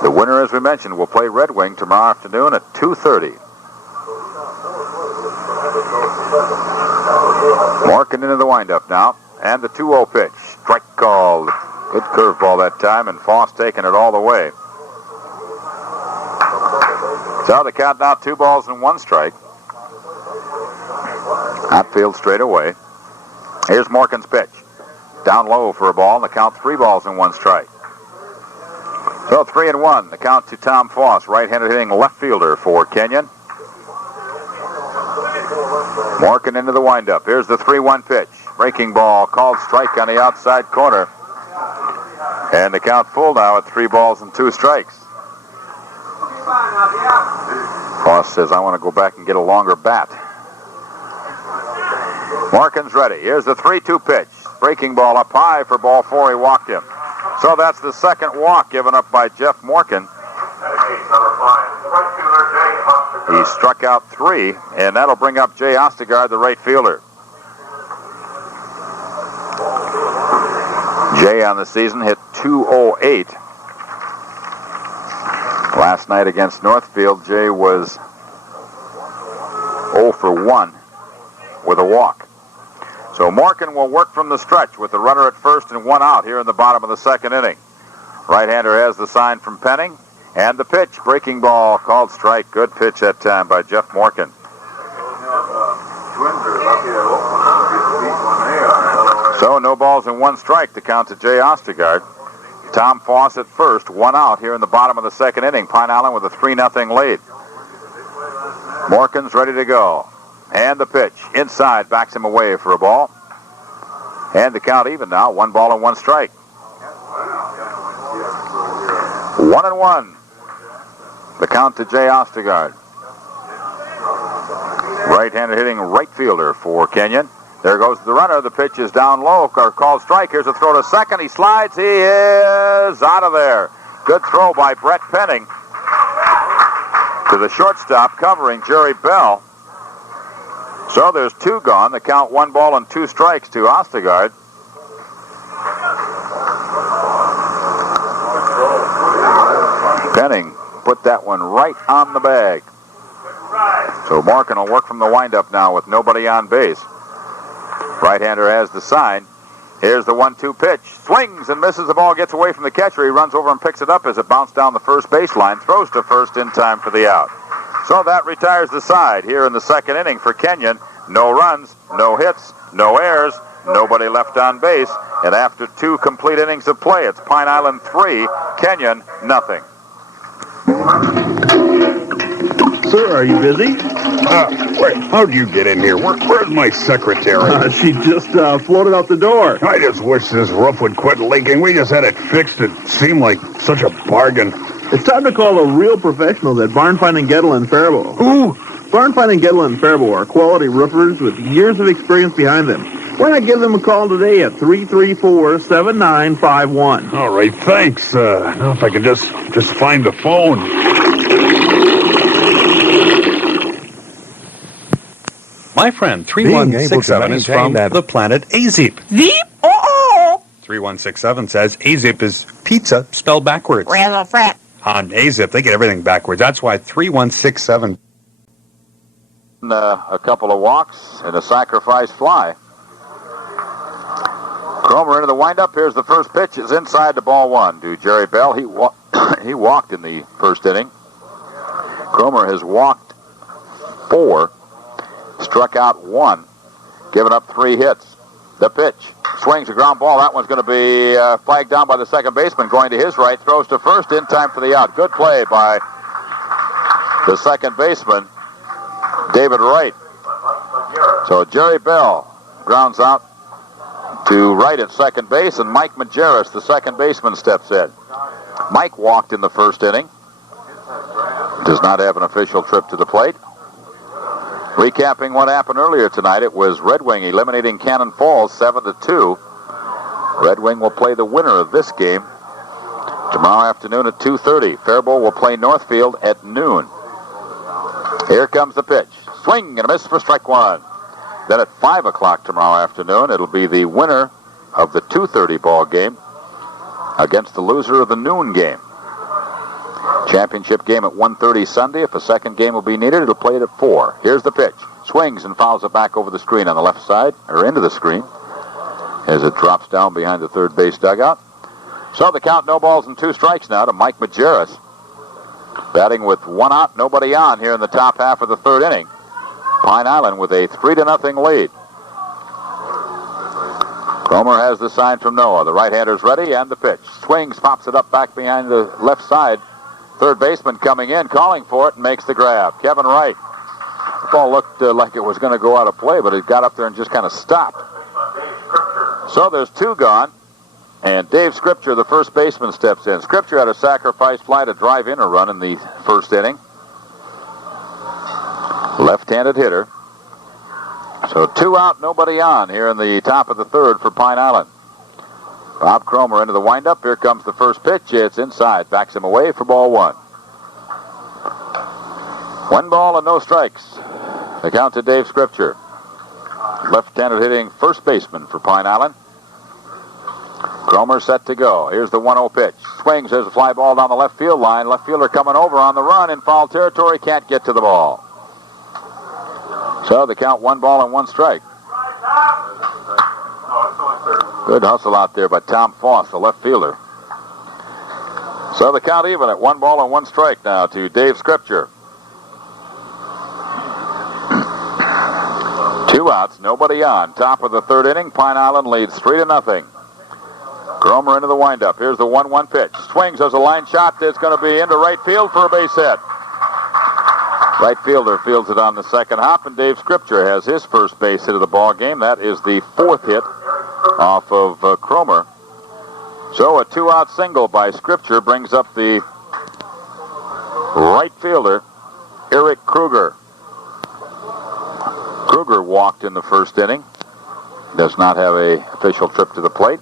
The winner, as we mentioned, will play Red Wing tomorrow afternoon at 2:30. Morgan into the windup now, and the 2-0 pitch. Strike called. Good curveball that time, and Foss taking it all the way. So the count now 2 balls and 1 strike. Outfield straight away. Here's Morgan's pitch. Down low for a ball, and the count 3 balls and 1 strike. So 3-1. The count to Tom Foss, right-handed hitting left fielder for Kenyon. Morgan into the windup. Here's the 3-1 pitch. Breaking ball called strike on the outside corner. And the count full now at 3 balls and 2 strikes. Foss says, I want to go back and get a longer bat. Morgan's ready. Here's the 3-2 pitch. Breaking ball up high for ball 4. He walked him. So that's the second walk given up by Jeff Morgan. He struck out 3, and that'll bring up Jay Ostegard, the right fielder. Jay on the season hit 208. Last night against Northfield, Jay was 0 for 1 with a walk. So Morgan will work from the stretch with the runner at first and 1 out here in the bottom of the second inning. Right-hander has the sign from Penning. And the pitch, breaking ball, called strike. Good pitch that time by Jeff Morgan. So no balls and 1 strike to count to Jay Ostegard. Tom Foss at first, 1 out here in the bottom of the second inning. Pine Island with a 3-0 lead. Morgan's ready to go. And the pitch, inside, backs him away for a ball. And the count even now, 1 ball and 1 strike. 1-1. The count to Jay Ostegard. Right-handed hitting right fielder for Kenyon. There goes the runner. The pitch is down low, or called strike. Here's a throw to second. He slides. He is out of there. Good throw by Brett Penning. to the shortstop covering Jerry Bell. So there's 2 gone. The count 1 ball and 2 strikes to Ostegard. Penning put that one right on the bag. So Morgan will work from the windup now with nobody on base. Right-hander has the sign. Here's the 1-2 pitch. Swings and misses. The ball gets away from the catcher. He runs over and picks it up as it bounced down the first baseline. Throws to first in time for the out. So that retires the side here in the second inning for Kenyon. No runs, no hits, no errors, nobody left on base. And after 2 complete innings of play, it's Pine Island 3, Kenyon nothing. Sir, are you busy? Wait, how'd you get in here? Where's my secretary? She just floated out the door. I just wish this roof would quit leaking. We just had it fixed. It seemed like such a bargain. It's time to call the real professionals at Barn Fine and Gettle in Faribault. Who? Barn Fine and Gettle in Faribault are quality roofers with years of experience behind them. Why not give them a call today at 334-7951? All right, thanks. Now if I could just find the phone. My friend, 3167 is from the planet Azip. Veep? Oh! 3167 says Azip is pizza spelled backwards. Where's the fret? On Azip, they get everything backwards. That's why 3167. A couple of walks and a sacrifice fly. Cromer into the windup. Here's the first pitch. It's inside the ball 1 to Jerry Bell. He walked in the first inning. Cromer has walked 4. Struck out 1, given up 3 hits. The pitch. Swings a ground ball. That one's going to be flagged down by the second baseman. Going to his right. Throws to first in time for the out. Good play by the second baseman, David Wright. So Jerry Bell grounds out to right at second base, and Mike Majerus, the second baseman, steps in. Mike walked in the first inning. Does not have an official trip to the plate. Recapping what happened earlier tonight, it was Red Wing eliminating Cannon Falls 7-2. Red Wing will play the winner of this game tomorrow afternoon at 2:30. Faribault will play Northfield at noon. Here comes the pitch. Swing and a miss for strike 1. Then at 5 o'clock tomorrow afternoon, it'll be the winner of the 2:30 ball game against the loser of the noon game. Championship game at 1:30 Sunday. If a second game will be needed, it'll play it at 4. Here's the pitch. Swings and fouls it back over the screen on the left side, or into the screen, as it drops down behind the third base dugout. So the count, no balls and 2 strikes now to Mike Majerus. Batting with 1 out, nobody on here in the top half of the third inning. Pine Island with a 3-0 lead. Cromer has the sign from Noah. The right-hander's ready, and the pitch. Swings, pops it up back behind the left side. Third baseman coming in, calling for it, and makes the grab. Kevin Wright. The ball looked like it was going to go out of play, but it got up there and just kind of stopped. So there's 2 gone, and Dave Scripture, the first baseman, steps in. Scripture had a sacrifice fly to drive in a run in the first inning. Left-handed hitter. So 2 out, nobody on here in the top of the third for Pine Island. Bob Cromer into the windup. Here comes the first pitch. It's inside. Backs him away for ball 1. 1 ball and no strikes. The count to Dave Scripture. Left-handed hitting first baseman for Pine Island. Cromer set to go. Here's the 1-0 pitch. Swings. There's a fly ball down the left field line. Left fielder coming over on the run in foul territory. Can't get to the ball. So the count 1 ball and 1 strike. Good hustle out there by Tom Foss, the left fielder. So the count even at 1 ball and 1 strike now to Dave Scripture. 2 outs, nobody on. Top of the third inning, Pine Island leads 3-0. Cromer into the windup. Here's the 1-1 pitch. Swings, there's a line shot that's going to be into right field for a base hit. Right fielder fields it on the second hop, and Dave Scripture has his first base hit of the ball game. That is the 4th hit off of Cromer. So a 2-out single by Scripture brings up the right fielder, Eric Kruger. Kruger walked in the first inning. Does not have a official trip to the plate.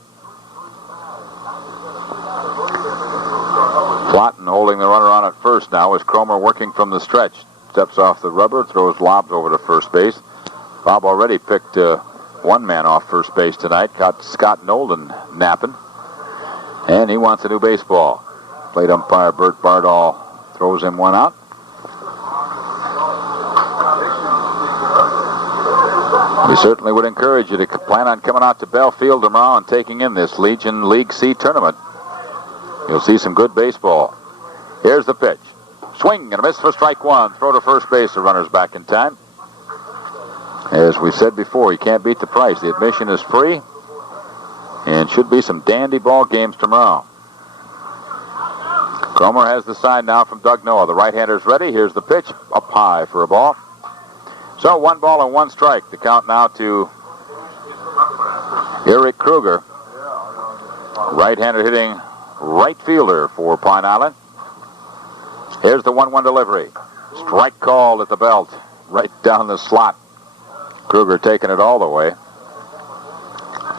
Flotten holding the runner on at first. first now as Cromer working from the stretch. Steps off the rubber, throws lobs over to first base. Bob already picked one man off first base tonight. Got Scott Nolden napping. And he wants a new baseball. Plate umpire Bert Bardall throws him one out. We certainly would encourage you to plan on coming out to Bell Field tomorrow and taking in this Legion League C tournament. You'll see some good baseball. Here's the pitch. Swing and a miss for strike one. Throw to first base. The runner's back in time. As we said before, you can't beat the price. The admission is free. And should be some dandy ball games tomorrow. Cromer has the sign now from Doug Noah. The right-hander's ready. Here's the pitch. Up high for a ball. So 1 ball and 1 strike. The count now to Eric Kruger. Right-hander hitting right fielder for Pine Island. Here's the 1-1 delivery. Strike called at the belt. Right down the slot. Kruger taking it all the way.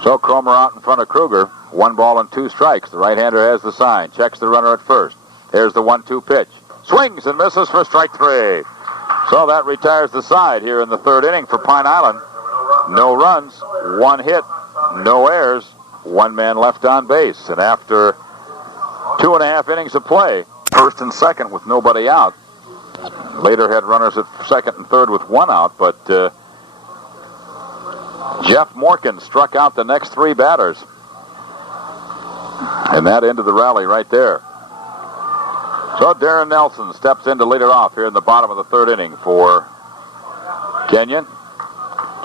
So Cromer out in front of Kruger. 1 ball and 2 strikes. The right-hander has the sign. Checks the runner at first. Here's the 1-2 pitch. Swings and misses for strike 3. So that retires the side here in the 3rd inning for Pine Island. No runs, 1 hit, no errors, 1 man left on base. And after 2.5 innings of play, 1st and 2nd with nobody out. Later had runners at 2nd and 3rd with 1 out, but Jeff Morgan struck out the next 3 batters. And that ended the rally right there. So Darren Nelson steps in to lead it off here in the bottom of the 3rd inning for Kenyon.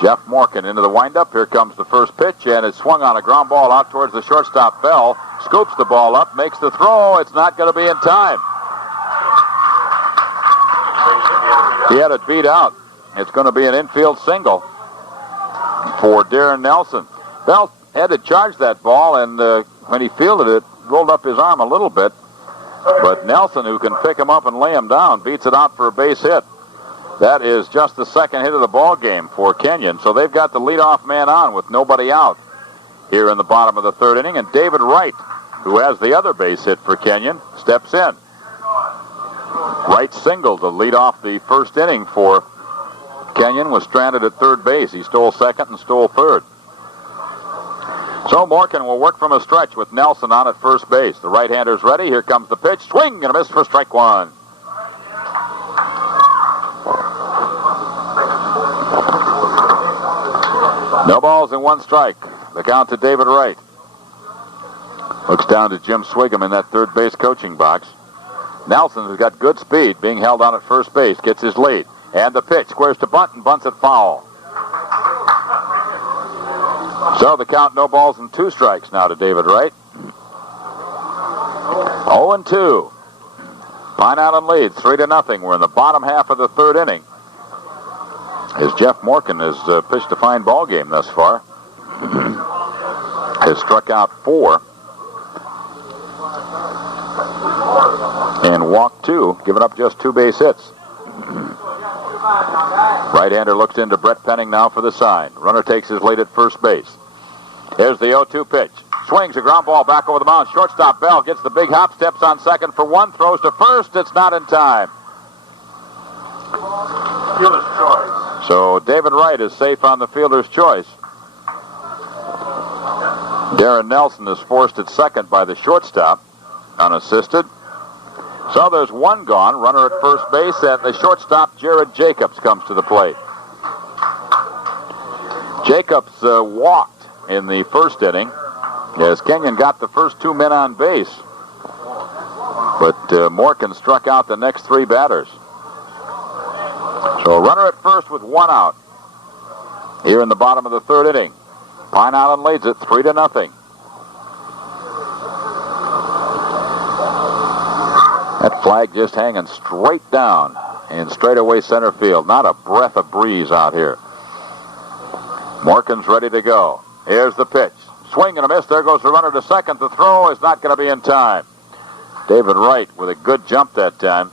Jeff Morgan into the windup. Here comes the first pitch, and it's swung on a ground ball out towards the shortstop. Bell scoops the ball up, makes the throw. It's not going to be in time. He had it beat out. It's going to be an infield single for Darren Nelson. Bell had to charge that ball, and when he fielded it, rolled up his arm a little bit. But Nelson, who can pick him up and lay him down, beats it out for a base hit. That is just the 2nd hit of the ball game for Kenyon. So they've got the leadoff man on with nobody out here in the bottom of the 3rd inning. And David Wright, who has the other base hit for Kenyon, steps in. Wright singled to lead off the 1st inning for Kenyon, was stranded at 3rd base. He stole 2nd and stole 3rd. So Morgan will work from a stretch with Nelson on at first base. The right-hander's ready. Here comes the pitch. Swing and a miss for strike 1. No balls and 1 strike. The count to David Wright. Looks down to Jim Swigum in that 3rd base coaching box. Nelson has got good speed, being held on at first base, gets his lead. And the pitch squares to bunt and bunts it foul. So the count, no balls and 2 strikes now to David Wright. 0-2. Pine Island leads 3-0. We're in the bottom half of the 3rd inning. As Jeff Morgan has pitched a fine ball game thus far. Has struck out 4. And walked 2, giving up just 2 base hits. Right-hander looks into Brett Penning now for the sign. Runner takes his lead at first base. Here's the 0-2 pitch. Swings a ground ball back over the mound. Shortstop Bell gets the big hop, steps on second for 1, throws to first. It's not in time. Fielder's choice. So David Wright is safe on the fielder's choice. Darren Nelson is forced at second by the shortstop, unassisted. So there's 1 gone, runner at first base, and the shortstop, Jared Jacobs, comes to the plate. Jacobs walked in the 1st inning as Kenyon got the first 2 men on base. But Morgan struck out the next 3 batters. So a runner at first with 1 out here in the bottom of the 3rd inning. Pine Island leads it 3-0. That flag just hanging straight down in straightaway center field. Not a breath of breeze out here. Morgan's ready to go. Here's the pitch. Swing and a miss. There goes the runner to second. The throw is not going to be in time. David Wright with a good jump that time.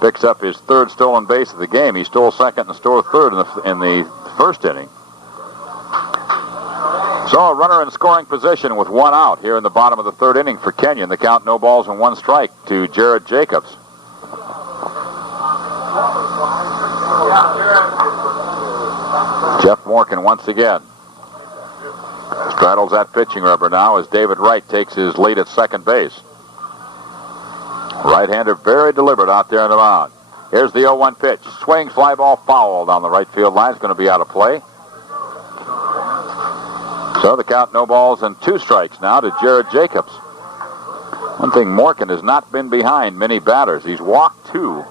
Picks up his 3rd stolen base of the game. He stole 2nd and stole 3rd in the 1st inning. So a runner in scoring position with 1 out here in the bottom of the 3rd inning for Kenyon. The count, no balls and 1 strike to Jared Jacobs. Jeff Morgan once again straddles that pitching rubber now as David Wright takes his lead at second base. Right-hander very deliberate out there on the mound. Here's the 0-1 pitch. Swing, fly ball foul down the right field line. It's going to be out of play. So the count, no balls and 2 strikes now to Jared Jacobs. One thing, Morgan has not been behind many batters. He's walked 2,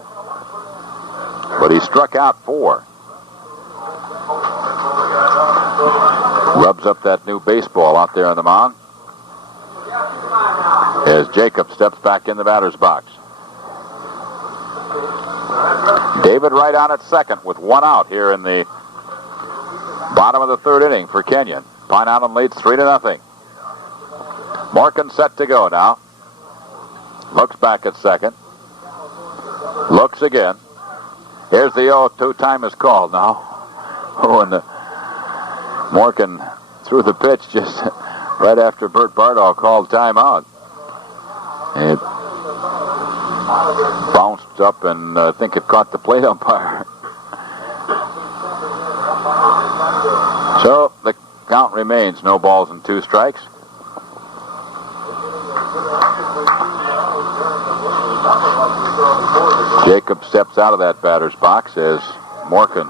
but he struck out 4. Rubs up that new baseball out there on the mound as Jacob steps back in the batter's box. David Wright on at second with 1 out here in the bottom of the 3rd inning for Kenyon. Pine Island leads 3-0. Morgan set to go now. Looks back at second. Looks again. Here's the 0-2. Time is called now. Oh, and Morgan threw the pitch just right after Bert Bardall called timeout. It bounced up and I think it caught the plate umpire. So the count remains no balls and 2 strikes. Jacob steps out of that batter's box as Morgan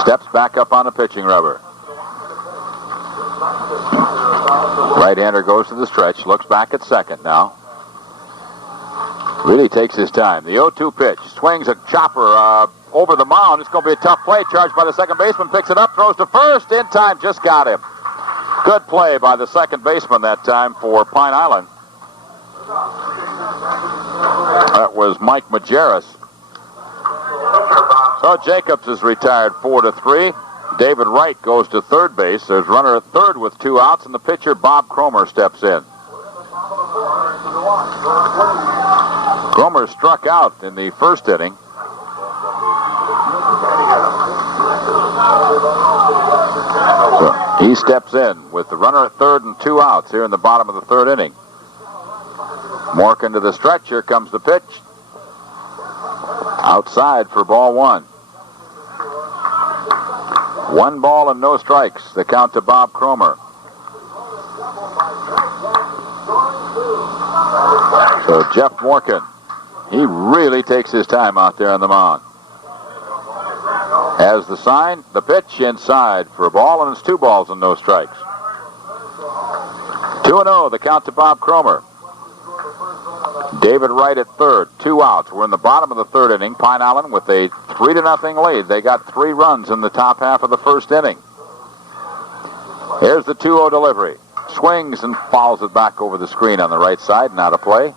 steps back up on the pitching rubber. Right-hander goes to the stretch, looks back at second now. Really takes his time. The 0-2 pitch, swings a chopper over the mound. It's going to be a tough play. Charged by the second baseman, picks it up, throws to first. In time, just got him. Good play by the second baseman that time for Pine Island. That was Mike Majerus. So Jacobs is retired 4-3. David Wright goes to third base. There's runner at third with 2 outs, and the pitcher Bob Cromer steps in. Cromer struck out in the first inning. So he steps in with the runner at third and 2 outs here in the bottom of the 3rd inning. Morgan to the stretch. Here comes the pitch. Outside for ball 1. 1 ball and no strikes. The count to Bob Cromer. So Jeff Morgan, he really takes his time out there on the mound. Has the sign, the pitch inside for a ball, and it's 2 balls and no strikes. 2-0, the count to Bob Cromer. David Wright at third, 2 outs. We're in the bottom of the 3rd inning. Pine Island with a 3-0 lead. They got 3 runs in the top half of the 1st inning. Here's the 2-0 delivery. Swings and fouls it back over the screen on the right side and out of play.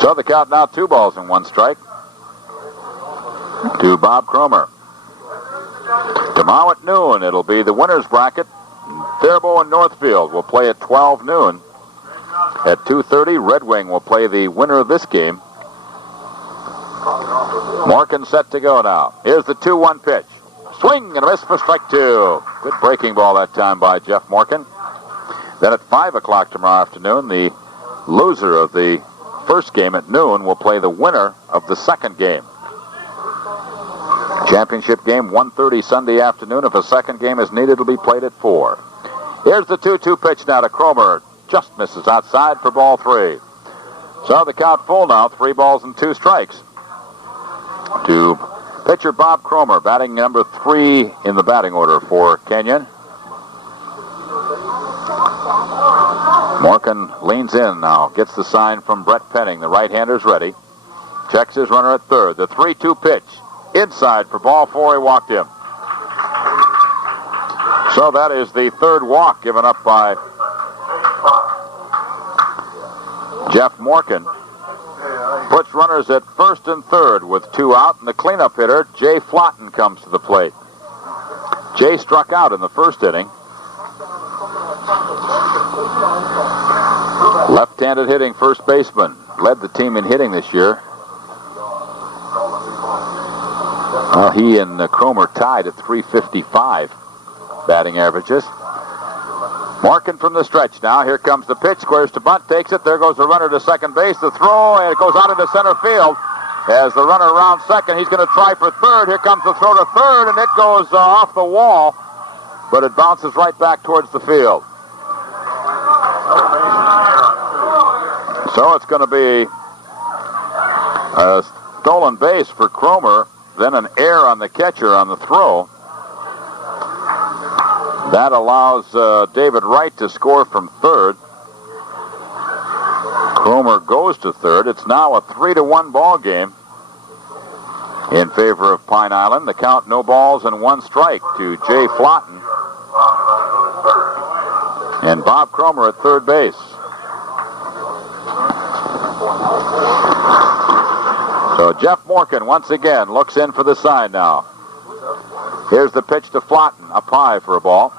So the count now 2 balls and 1 strike to Bob Cromer. Tomorrow at noon, it'll be the winner's bracket. Faribault and Northfield will play at 12 noon. At 2:30, Red Wing will play the winner of this game. Morgan set to go now. Here's the 2-1 pitch. Swing and a miss for strike 2. Good breaking ball that time by Jeff Morgan. Then at 5 o'clock tomorrow afternoon, the loser of the first game at noon will play the winner of the second game. Championship game 1:30 Sunday afternoon. If a second game is needed, it'll be played at 4. Here's the 2-2 pitch now to Cromer. Just misses outside for ball 3. So the count full now, 3 balls and 2 strikes. To pitcher Bob Cromer, batting number 3 in the batting order for Kenyon. Morgan leans in now, gets the sign from Brett Penning. The right-hander's ready. Checks his runner at third. The 3-2 pitch. Inside for ball 4. He walked him. So that is the 3rd walk given up by Jeff Morgan. Puts runners at first and third with 2 out, and the cleanup hitter, Jay Flotten, comes to the plate. Jay struck out in the first inning. Left-handed hitting first baseman. Led the team in hitting this year. Well, he and Cromer tied at 355 batting averages. Morgan from the stretch now. Here comes the pitch. Squares to bunt. Takes it. There goes the runner to second base. The throw, and it goes out into center field. As the runner around second, he's going to try for third. Here comes the throw to third, and it goes off the wall. But it bounces right back towards the field. So it's going to be a stolen base for Cromer, then an error on the catcher on the throw. That allows David Wright to score from third. Cromer goes to third. It's now a 3-1 ball game in favor of Pine Island. The count, no balls and 1 strike to Jay Flotten. And Bob Cromer at third base. So Jeff Morgan once again looks in for the sign now. Here's the pitch to Flotten, up high for a ball.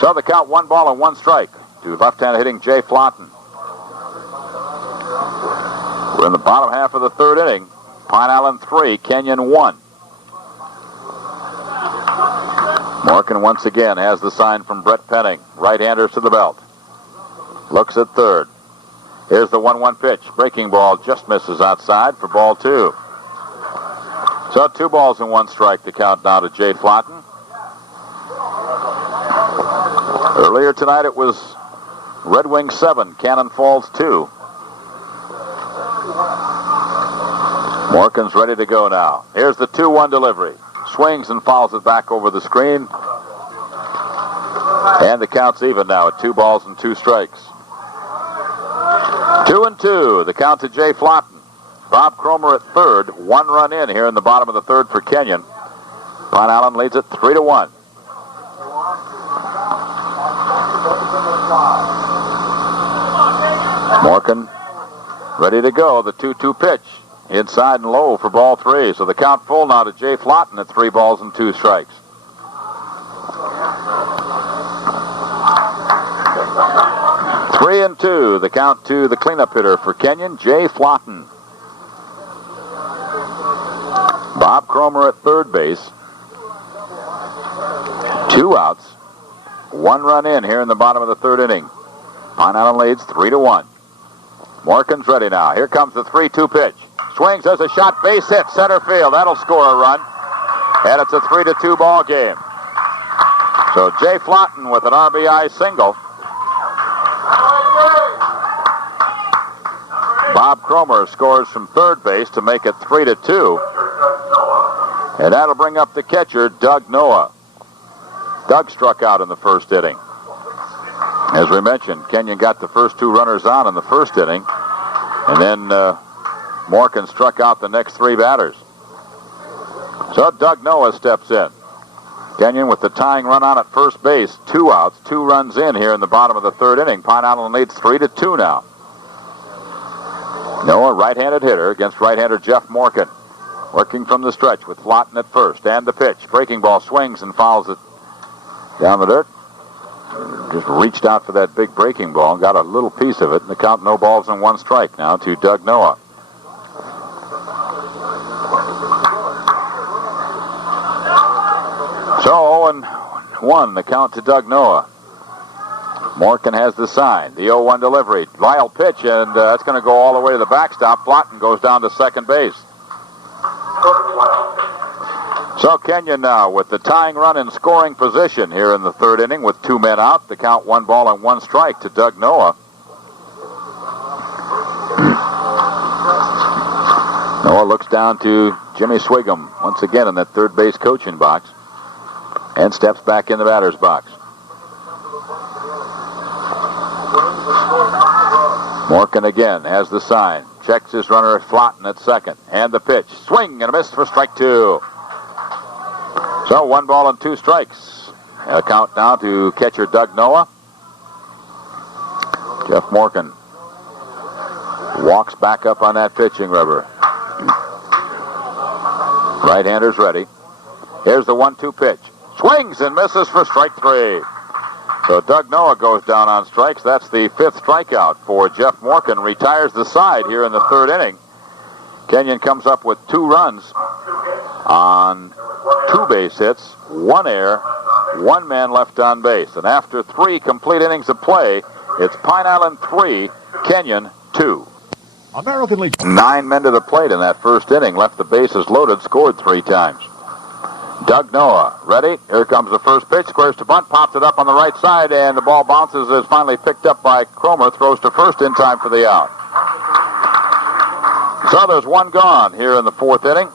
So the count, 1 ball and 1 strike to left-handed hitting Jay Flotten. We're in the bottom half of the third inning. Pine Island 3, Kenyon 1. Morgan once again has the sign from Brett Penning. Right-handers to the belt. Looks at third. Here's the 1-1 pitch. Breaking ball just misses outside for ball 2. So 2 balls and 1 strike to count now to Jay Flotten. Earlier tonight it was Red Wings 7, Cannon Falls 2. Morgan's ready to go now. Here's the 2-1 delivery. Swings and fouls it back over the screen. And the count's even now at 2 balls and 2 strikes. 2-2, the count to Jay Flotten. Bob Cromer at third, 1 run in here in the bottom of the third for Kenyon. Pine Island leads it 3-1. Morgan ready to go. The 2-2 pitch. Inside and low for ball 3. So the count full now to Jay Flotten at 3 balls and 2 strikes. Three and 2, the count to the cleanup hitter for Kenyon, Jay Flotten. Bob Cromer at third base. 2 outs. 1 run in here in the bottom of the third inning. Pine Island leads 3-1. Morgan's ready now. Here comes the 3-2 pitch. Swings, there's a shot, base hit, center field. That'll score a run. And it's a 3-2 ball game. So Jay Flotten with an RBI single. Bob Cromer scores from third base to make it 3-2. And that'll bring up the catcher, Doug Noah. Doug struck out in the first inning. As we mentioned, Kenyon got the first 2 runners on in the first inning. And then Morgan struck out the next 3 batters. So Doug Noah steps in. Kenyon with the tying run on at first base. 2 outs, 2 runs in here in the bottom of the third inning. Pine Island leads 3-2 now. Noah, right-handed hitter against right-hander Jeff Morgan. Working from the stretch with Flotten at first. And the pitch. Breaking ball swings and fouls it down the dirt. Just reached out for that big breaking ball and got a little piece of it. And the count, no balls and 1 strike now to Doug Noah. So 0-1, the count to Doug Noah. Morgan has the sign. The 0-1 delivery. Wild pitch, and that's going to go all the way to the backstop. Flotten goes down to second base. So Kenyon now with the tying run in scoring position here in the third inning with 2 men out. The count 1 ball and 1 strike to Doug Noah. Noah looks down to Jimmy Swigum once again in that third base coaching box and steps back in the batter's box. Morgan again has the sign. Checks his runner at Flotten at second. And the pitch. Swing and a miss for strike 2. So 1 ball and 2 strikes. A count now to catcher Doug Noah. Jeff Morgan walks back up on that pitching rubber. Right-hander's ready. Here's the 1-2 pitch. Swings and misses for strike 3. So Doug Noah goes down on strikes. That's the 5th strikeout for Jeff Morgan. Retires the side here in the third inning. Kenyon comes up with 2 runs on 2 base hits, 1 error, one man left on base. And after 3 complete innings of play, it's Pine Island 3, Kenyon 2. American Legion. 9 men to the plate in that first inning, left the bases loaded, scored 3 times. Doug Noah, ready? Here comes the first pitch, squares to bunt, pops it up on the right side, and the ball bounces, is finally picked up by Cromer, throws to first in time for the out. So there's 1 gone here in the 4th inning.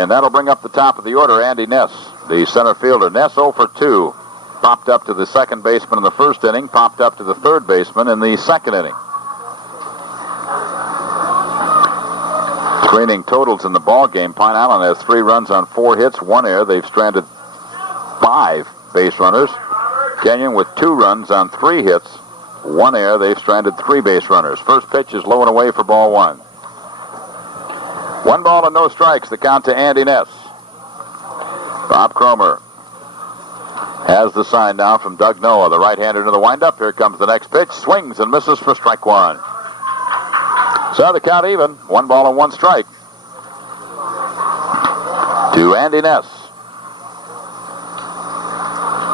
And that'll bring up the top of the order, Andy Ness, the center fielder. Ness 0 for 2. Popped up to the second baseman in the first inning, popped up to the third baseman in the second inning. 3 inning totals in the ball game. Pine Island has 3 runs on 4 hits, 1 error. They've stranded 5 base runners. Kenyon with 2 runs on 3 hits, 1 error. They've stranded 3 base runners. First pitch is low and away for ball 1. 1 ball and no strikes. The count to Andy Ness. Bob Cromer has the sign now from Doug Noah, the right-hander, to the windup. Here comes the next pitch. Swings and misses for strike 1. So the count even. 1 ball and 1 strike to Andy Ness.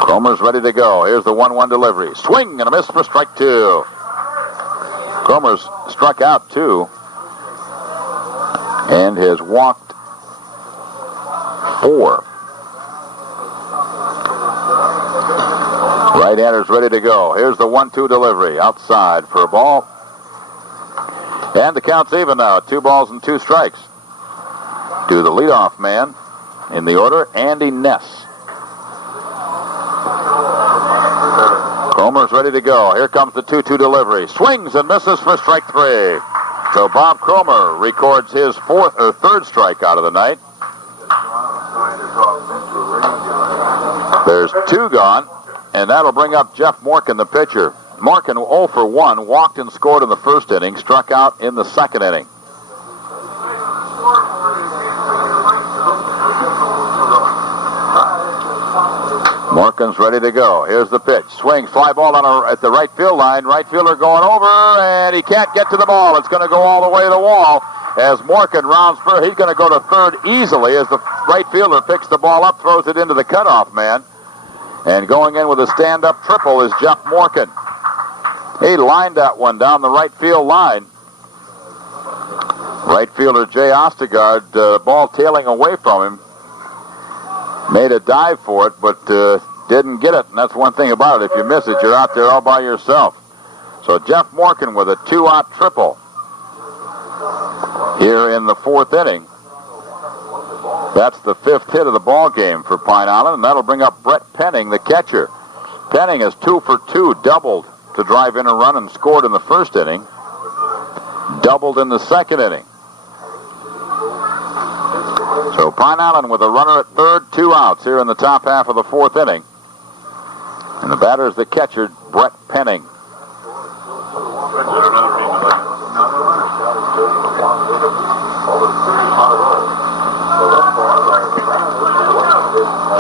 Cromer's ready to go. Here's the 1-1 delivery. Swing and a miss for strike 2. Cromer's struck out 2 and has walked 4. Right-hander's ready to go. Here's the 1-2 delivery. Outside for a ball. And the count's even now. 2 balls and 2 strikes to the leadoff man in the order, Andy Ness. Cromer's ready to go. Here comes the 2-2 delivery. Swings and misses for strike 3. So Bob Cromer records his 3rd strikeout of the night. There's 2 gone, and that'll bring up Jeff Morgan, the pitcher. Morgan 0 for 1, walked and scored in the first inning, struck out in the second inning. Morgan's ready to go. Here's the pitch. Swing, fly ball at the right field line. Right fielder going over, and he can't get to the ball. It's going to go all the way to the wall as Morgan rounds first. He's going to go to third easily as the right fielder picks the ball up, throws it into the cutoff man. And going in with a stand-up triple is Jeff Morgan. He lined that one down the right field line. Right fielder Jay Ostegard, ball tailing away from him, made a dive for it, but didn't get it. And that's one thing about it. If you miss it, you're out there all by yourself. So Jeff Morgan with a 2-out triple here in the 4th inning. That's the 5th hit of the ball game for Pine Island, and that'll bring up Brett Penning, the catcher. Penning is 2 for 2, doubled to drive in a run and scored in the first inning. Doubled in the second inning. So Pine Island with a runner at third, 2 outs here in the top half of the 4th inning. And the batter is the catcher, Brett Penning.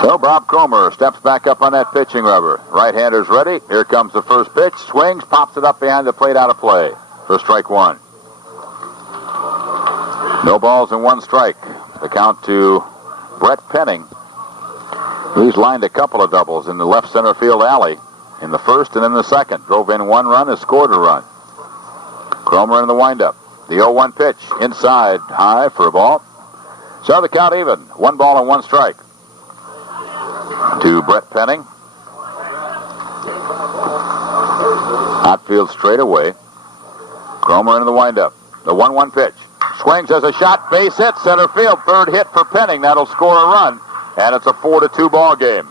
So Bob Cromer steps back up on that pitching rubber. Right-hander's ready. Here comes the first pitch. Swings, pops it up behind the plate, out of play for strike 1. No balls and 1 strike. The count to Brett Penning. He's lined a couple of doubles in the left center field alley in the first and in the second. Drove in 1 run, has scored a run. Cromer in the windup. The 0-1 pitch inside high for a ball. So the count even. 1 ball and 1 strike to Brett Penning. Outfield straight away. Cromer in the windup. The 1-1 pitch. Swings as a shot, base hit, center field, 3rd hit for Penning. That'll score a run, and it's a 4-2 ball game.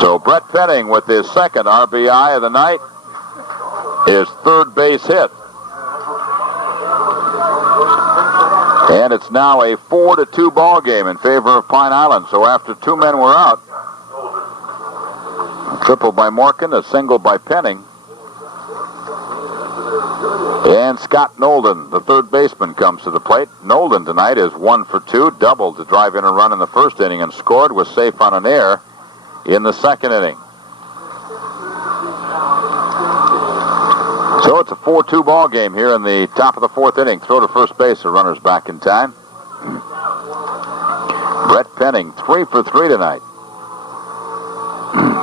So Brett Penning with his 2nd RBI of the night, his 3rd base hit. And it's now a 4-2 ball game in favor of Pine Island. So after 2 men were out, a triple by Morgan, a single by Penning. And Scott Nolden, the 3rd baseman, comes to the plate. Nolden tonight is 1 for 2, doubled to drive in a run in the first inning and scored, was safe on an error in the second inning. So it's a 4-2 ball game here in the top of the fourth inning. Throw to first base, the runner's back in time. Brett Penning, 3 for 3 tonight.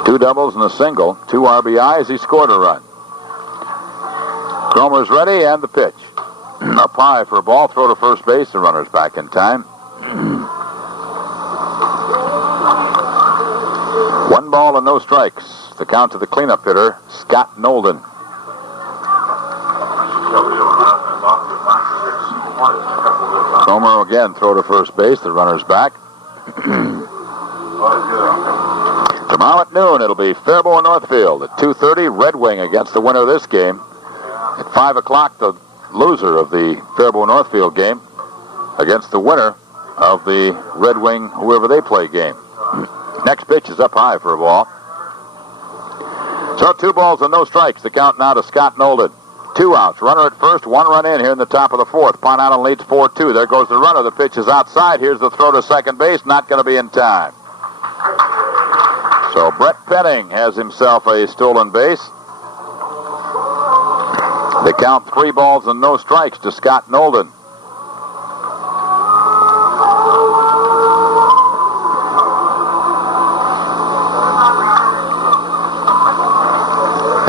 2 doubles and a single, 2 RBIs. He scored a run. Cromer's ready, and the pitch. Up high for a ball. Throw to first base, the runner's back in time. 1 ball and no strikes. The count to the cleanup hitter, Scott Nolden. Cromer again, throw to first base. The runner's back. Tomorrow at noon, it'll be Faribault and Northfield. At 2:30, Red Wing against the winner of this game. At 5 o'clock, the loser of the Faribault Northfield game against the winner of the Red Wing, whoever they play, game. Next pitch is up high for a ball. So 2 balls and no strikes. The count now to Scott Nolden. 2 outs. Runner at first, 1 run in here in the top of the fourth. Pine Island leads 4-2. There goes the runner. The pitch is outside. Here's the throw to second base. Not going to be in time. So Brett Penning has himself a stolen base. The count 3 balls and no strikes to Scott Nolden.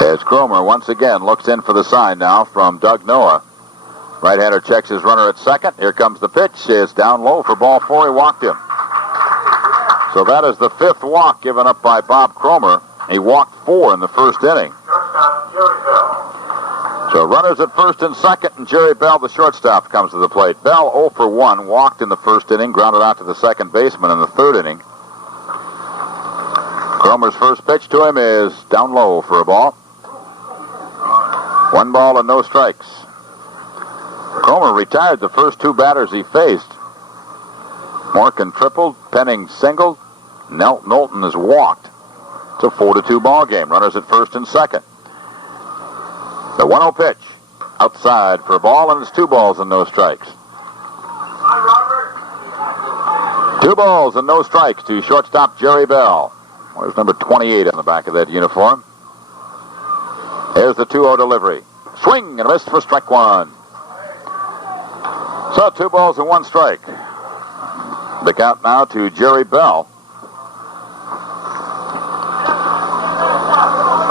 As Cromer once again looks in for the sign now from Doug Noah. Right-hander checks his runner at second. Here comes the pitch. It's down low for ball 4. He walked him. So that is the 5th walk given up by Bob Cromer. He walked 4 in the first inning. So runners at first and second, and Jerry Bell, the shortstop, comes to the plate. Bell 0 for 1, walked in the first inning, grounded out to the second baseman in the third inning. Cromer's first pitch to him is down low for a ball. 1 ball and no strikes. Cromer retired the first 2 batters he faced. Morgan tripled, Penning singled, Knowlton has walked. It's a 4-2 ball game. Runners at first and second. The 1-0 pitch. Outside for a ball, and it's 2 balls and no strikes. 2 balls and no strikes to shortstop Jerry Bell. There's number 28 on the back of that uniform. Here's the 2-0 delivery. Swing and a miss for strike 1. So 2 balls and 1 strike. The count now to Jerry Bell.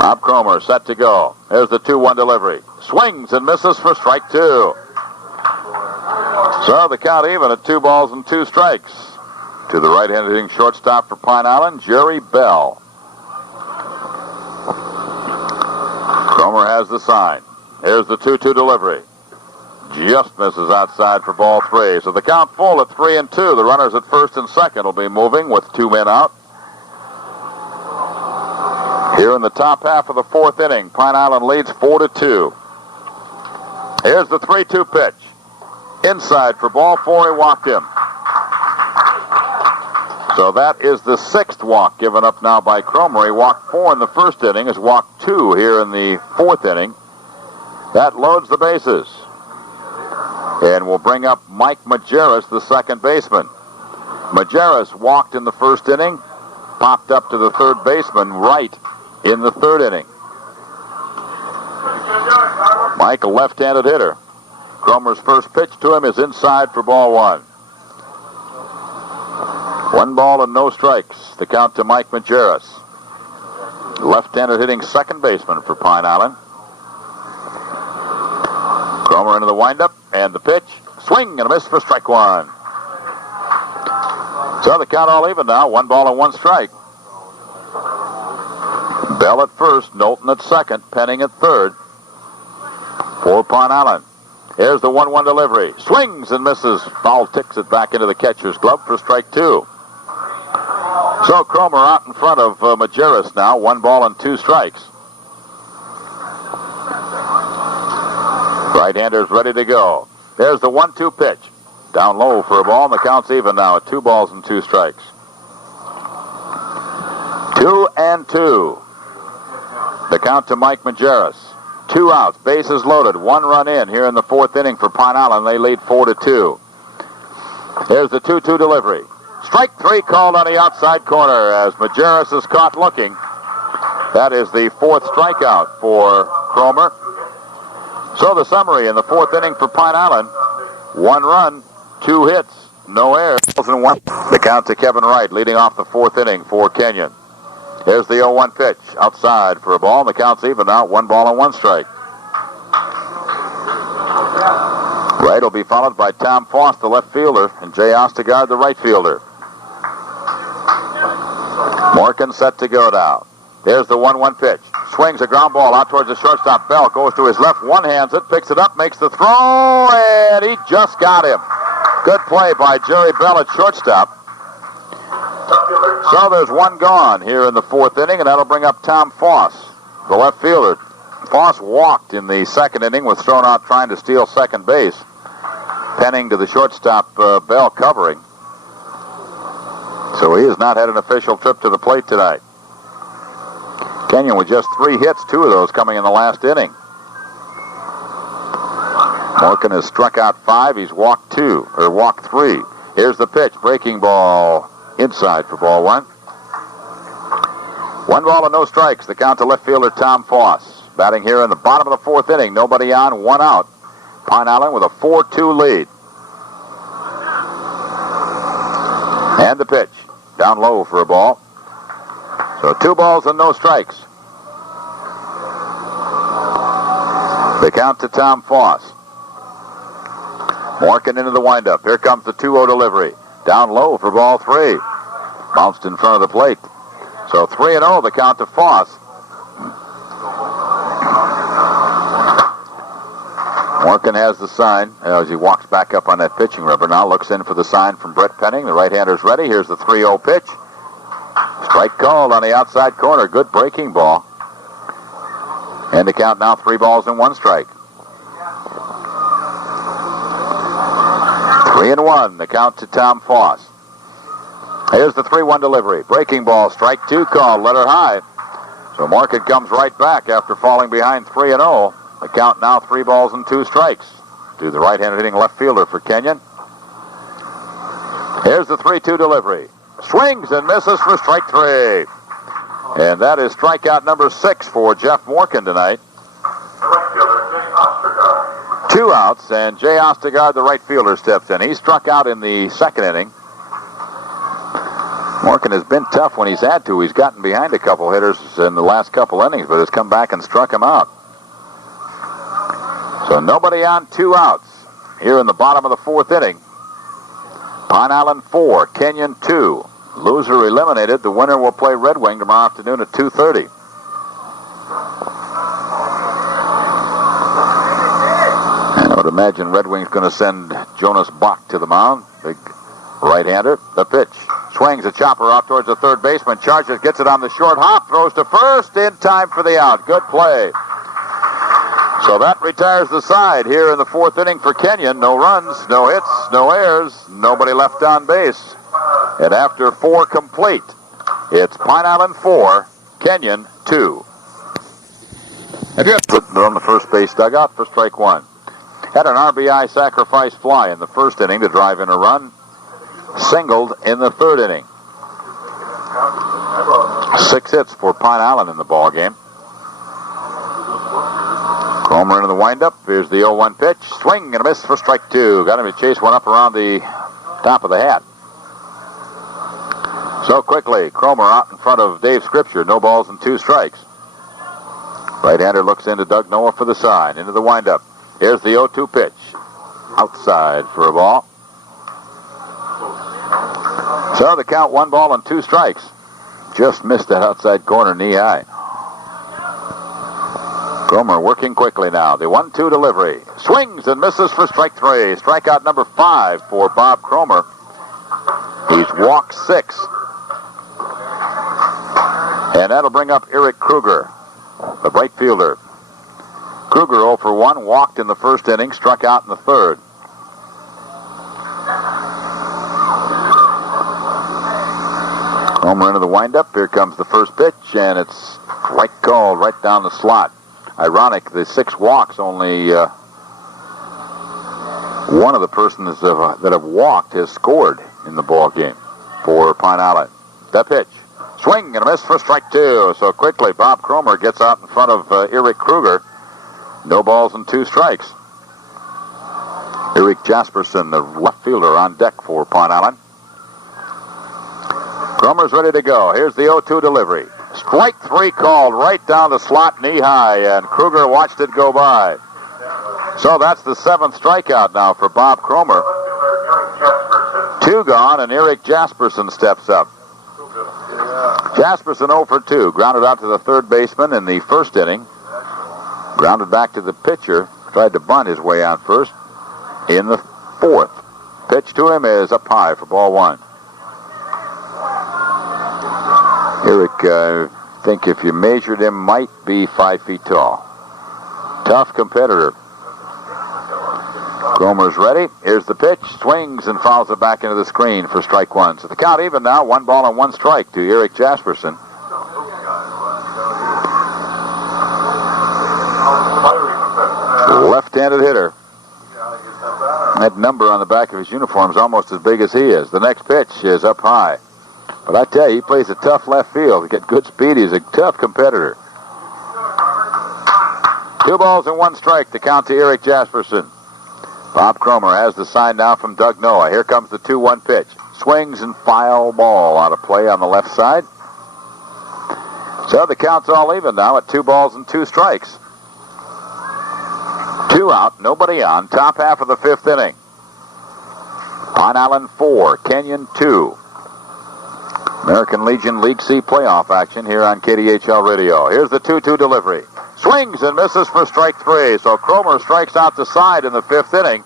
Bob Cromer set to go. Here's the 2-1 delivery. Swings and misses for strike 2. So the count even at 2 balls and 2 strikes. To the right-handed hitting shortstop for Pine Island, Jerry Bell. Cromer has the sign. Here's the 2-2 delivery. Just misses outside for ball 3. So the count full at 3-2. The runners at first and second will be moving with 2 men out. Here in the top half of the fourth inning, Pine Island leads 4-2. Here's the 3-2 pitch. Inside for ball 4. He walked him. So that is the 6th walk given up now by Cromer. He walked 4 in the first inning. Has walked 2 here in the fourth inning. That loads the bases. And we'll bring up Mike Majerus, the second baseman. Majerus walked in the first inning, popped up to the third baseman right in the third inning. Mike, a left-handed hitter. Cromer's first pitch to him is inside for ball 1. 1 ball and no strikes. The count to Mike Majerus. Left-handed hitting second baseman for Pine Island. Cromer into the windup, and the pitch. Swing and a miss for strike 1. So the count all even now. 1 ball and 1 strike. Bell at first, Knowlton at second, Penning at third for Pine Island. Here's the 1-1 delivery. Swings and misses. Foul ticks it back into the catcher's glove for strike 2. So Cromer out in front of Majerus now. 1 ball and 2 strikes. Right-hander's ready to go. There's the 1-2 pitch. Down low for a ball, and the count's even now at 2 balls and 2 strikes. 2-2. The count to Mike Majerus. 2 outs, bases loaded, 1 run in here in the fourth inning for Pine Island. They lead 4-2. Here's the 2-2 delivery. Strike 3 called on the outside corner as Majerus is caught looking. That is the 4th strikeout for Cromer. So the summary in the fourth inning for Pine Island: 1 run, 2 hits, no errors, and 1. The count to Kevin Wright leading off the fourth inning for Kenyon. Here's the 0-1 pitch outside for a ball, and the count's even now, 1 ball and 1 strike. Wright will be followed by Tom Foss, the left fielder, and Jay Ostegard, the right fielder. Morgan set to go now. There's the 1-1 pitch. Swings a ground ball out towards the shortstop. Bell goes to his left, one-hands it, picks it up, makes the throw, and he just got him. Good play by Jerry Bell at shortstop. So there's 1 gone here in the fourth inning, and that'll bring up Tom Foss, the left fielder. Foss walked in the second inning, was thrown out trying to steal second base. Penning to the shortstop, Bell covering. So he has not had an official trip to the plate tonight. Kenyon with just 3 hits, 2 of those coming in the last inning. Morgan has struck out 5. He's walked 3. Here's the pitch. Breaking ball inside for ball 1. 1 ball and no strikes. The count to left fielder Tom Foss. Batting here in the bottom of the fourth inning. Nobody on, 1 out. Pine Island with a 4-2 lead. And the pitch. Down low for a ball. So 2 balls and no strikes. The count to Tom Foss. Morgan into the windup. Here comes the 2-0 delivery. Down low for ball 3. Bounced in front of the plate. So 3-0, the count to Foss. Morgan has the sign as he walks back up on that pitching rubber now. Looks in for the sign from Brett Penning. The right-hander's ready. Here's the 3-0 pitch. Strike called on the outside corner. Good breaking ball. And the count now 3 balls and 1 strike. 3-1, the count to Tom Foss. Here's the 3-1 delivery. Breaking ball, strike 2 called, let her high. So Morgan comes right back after falling behind 3-0. The count now 3 balls and 2 strikes to the right-handed hitting left fielder for Kenyon. Here's the 3-2 delivery. Swings and misses for strike 3. And that is strikeout number 6 for Jeff Morgan tonight. 2 outs, and Jay Ostegard, the right fielder, steps in. He struck out in the second inning. Morgan has been tough when he's had to. He's gotten behind a couple hitters in the last couple innings, but has come back and struck him out. So nobody on, 2 outs here in the bottom of the fourth inning. Pine Island 4, Kenyon 2. Loser eliminated. The winner will play Red Wing tomorrow afternoon at 2:30. And I would imagine Red Wing's going to send Jonas Bach to the mound. Big right-hander. The pitch. Swings a chopper out towards the third baseman. Charges, gets it on the short hop. Throws to first in time for the out. Good play. So that retires the side here in the fourth inning for Kenyon. No runs, no hits, no errors, nobody left on base. And after 4 complete, it's Pine Island 4, Kenyon 2. Have you put on the first base dugout for strike 1? Had an RBI sacrifice fly in the first inning to drive in a run. Singled in the third inning. 6 hits for Pine Island in the ball game. Cromer into the windup. Here's the 0-1 pitch. Swing and a miss for strike 2. Got him to chase one up around the top of the hat. So quickly, Cromer out in front of Dave Scripture. No balls and 2 strikes. Right-hander looks into Doug Noah for the sign. Into the windup. Here's the 0-2 pitch. Outside for a ball. So the count 1 ball and 2 strikes. Just missed that outside corner knee high. Cromer working quickly now. The 1-2 delivery. Swings and misses for strike 3. Strikeout number 5 for Bob Cromer. He's walked 6. And that'll bring up Eric Kruger, the right fielder. Kruger 0 for 1, walked in the first inning, struck out in the third. Cromer into the windup. Here comes the first pitch, and it's right called right down the slot. Ironic, the 6 walks, only one of the persons that have walked has scored in the ball game for Pine Island. That pitch. Swing and a miss for strike 2. So quickly, Bob Cromer gets out in front of Eric Kruger. No balls and 2 strikes. Eric Jasperson, the left fielder, on deck for Pine Island. Cromer's ready to go. Here's the 0-2 delivery. Strike 3 called right down the slot knee high, and Kruger watched it go by. So that's the 7th strikeout now for Bob Cromer. 2 gone, and Eric Jasperson steps up. Jasperson 0 for 2. Grounded out to the third baseman in the first inning. Grounded back to the pitcher. Tried to bunt his way out first in the 4th. Pitch to him is up high for ball 1. Eric, I think if you measured him, might be 5 feet tall. Tough competitor. Cromer's ready. Here's the pitch. Swings and fouls it back into the screen for strike 1. So the count even now. 1 ball and 1 strike to Eric Jasperson. Left-handed hitter. That number on the back of his uniform is almost as big as he is. The next pitch is up high. But I tell you, he plays a tough left field. He got good speed. He's a tough competitor. 2 balls and 1 strike to count to Eric Jasperson. Bob Cromer has the sign now from Doug Noah. Here comes the 2-1 pitch. Swings and foul ball out of play on the left side. So the count's all even now at 2 balls and 2 strikes. 2 out, nobody on. Top half of the 5th inning. Pine Island 4, Kenyon 2. American Legion League C playoff action here on KDHL Radio. Here's the 2-2 delivery. Swings and misses for strike 3. So Cromer strikes out the side in the 5th inning.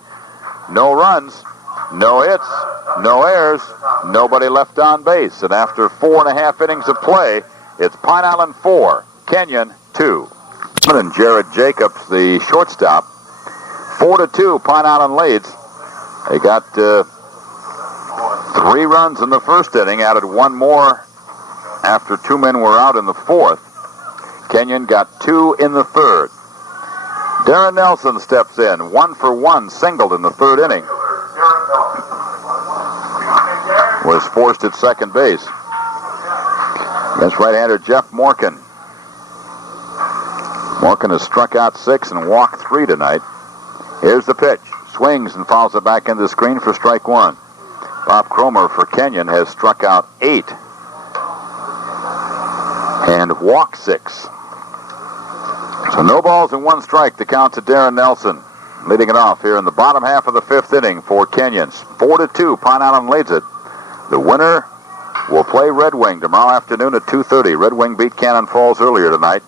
No runs, no hits, no errors, nobody left on base. And after 4.5 innings of play, it's Pine Island 4, Kenyon 2. And Jared Jacobs, the shortstop. 4-2, Pine Island leads. They got 3 runs in the first inning, added 1 more after 2 men were out in the 4th. Kenyon got 2 in the 3rd. Darren Nelson steps in, 1 for 1, singled in the 3rd inning. Was forced at second base. Against right-hander Jeff Morgan. Morgan has struck out 6 and walked 3 tonight. Here's the pitch. Swings and fouls it back into the screen for strike 1. Bob Cromer for Kenyon has struck out 8 and walked 6. So no balls and 1 strike to count to Darren Nelson. Leading it off here in the bottom half of the 5th inning for Kenyons. 4-2, Pine Island leads it. The winner will play Red Wing tomorrow afternoon at 2:30. Red Wing beat Cannon Falls earlier tonight,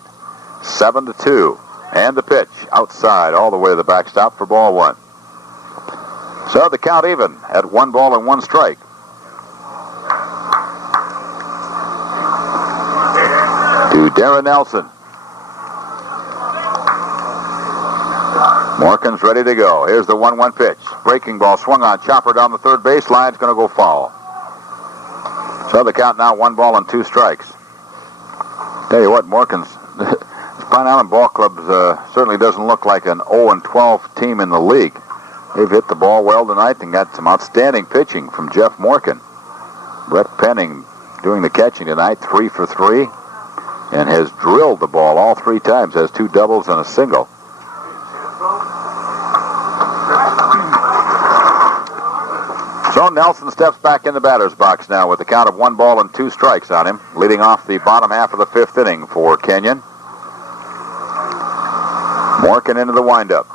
7-2. And the pitch outside all the way to the backstop for ball 1. So the count even at 1 ball and 1 strike. To Darren Nelson. Morgan's ready to go. Here's the 1-1 pitch. Breaking ball swung on. Chopper down the third baseline. It's going to go foul. So the count now 1 ball and 2 strikes. Tell you what, Morgan's Pine Island Ball Club certainly doesn't look like an 0-12 team in the league. They've hit the ball well tonight and got some outstanding pitching from Jeff Morgan. Brett Penning doing the catching tonight, 3 for 3, and has drilled the ball all 3 times, has 2 doubles and a single. So Nelson steps back in the batter's box now with a count of 1 ball and 2 strikes on him, leading off the bottom half of the 5th inning for Kenyon. Morgan into the windup.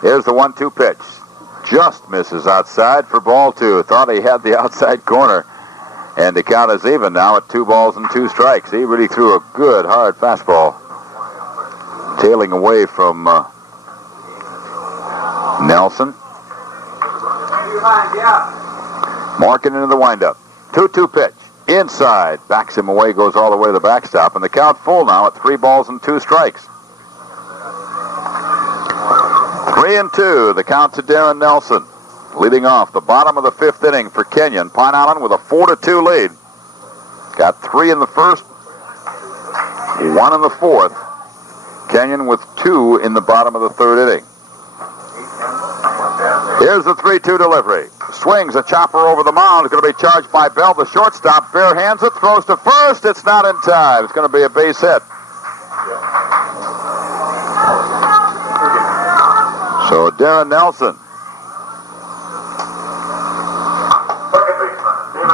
Here's the 1-2 pitch. Just misses outside for ball 2. Thought he had the outside corner. And the count is even now at 2 balls and 2 strikes. He really threw a good, hard fastball. Tailing away from Nelson. Morgan into the windup. 2-2 pitch. Inside. Backs him away, goes all the way to the backstop. And the count full now at 3 balls and 2 strikes. 3-2, the count to Darren Nelson. Leading off the bottom of the 5th inning for Kenyon. Pine Island with a 4-2 lead. Got 3 in the first, 1 in the 4th. Kenyon with 2 in the bottom of the 3rd inning. Here's the 3-2 delivery. Swings a chopper over the mound. It's going to be charged by Bell, the shortstop. Bare hands it, throws to first. It's not in time. It's going to be a base hit. So Darren Nelson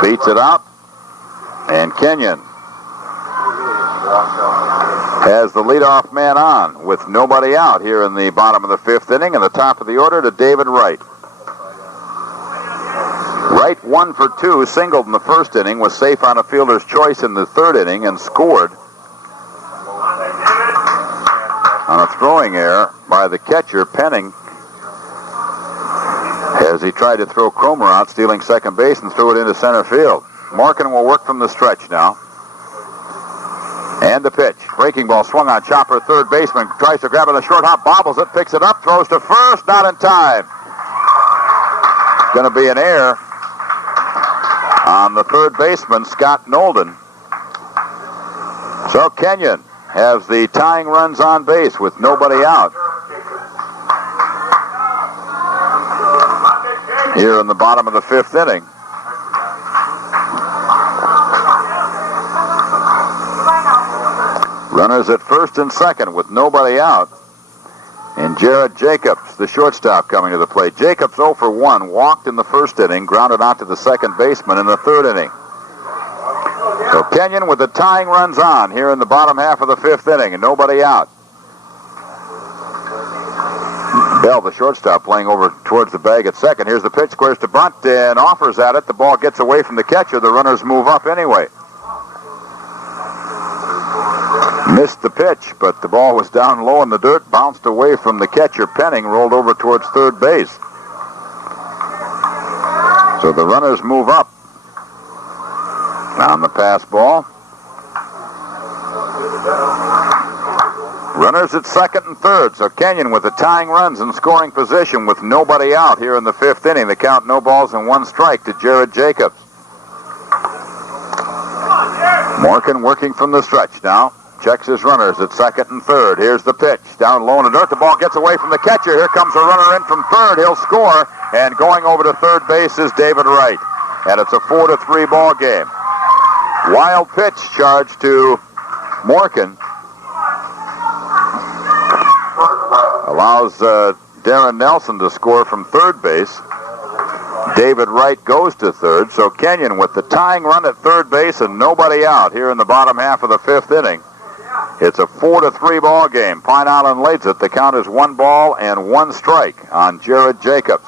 beats it out, and Kenyon has the leadoff man on with nobody out here in the bottom of the fifth inning, and the top of the order to David Wright. Wright 1 for 2, singled in the first inning, was safe on a fielder's choice in the third inning, and scored on a throwing error by the catcher, Penning, as he tried to throw Cromer out, stealing second base, and threw it into center field. Morgan will work from the stretch now. And the pitch. Breaking ball swung on. Chopper, third baseman, tries to grab it. A short hop, bobbles it, picks it up, throws to first, not in time. Going to be an error on the third baseman, Scott Nolden. So Kenyon has the tying runs on base with nobody out here in the bottom of the fifth inning. Runners at first and second with nobody out. And Jared Jacobs, the shortstop, coming to the plate. Jacobs 0 for 1, walked in the first inning, grounded out to the second baseman in the third inning. So Kenyon with the tying runs on here in the bottom half of the fifth inning, and nobody out. Bell, the shortstop, playing over towards the bag at second. Here's the pitch, squares to bunt, and offers at it. The ball gets away from the catcher. The runners move up anyway. Missed the pitch, but the ball was down low in the dirt, bounced away from the catcher, Penning, rolled over towards third base. So the runners move up on the pass ball. Runners at second and third, so Kenyon with the tying runs in scoring position with nobody out here in the fifth inning. The count, no balls and 1 strike to Jared Jacobs. Morgan working from the stretch now. Checks his runners at second and third. Here's the pitch. Down low in the dirt. The ball gets away from the catcher. Here comes a runner in from third. He'll score. And going over to third base is David Wright. And it's a 4-3 ball game. Wild pitch charged to Morgan. Allows Darren Nelson to score from third base. David Wright goes to third. So Kenyon with the tying run at third base and nobody out here in the bottom half of the fifth inning. It's a 4-3 ball game. Pine Island leads it. The count is 1 ball and 1 strike on Jared Jacobs.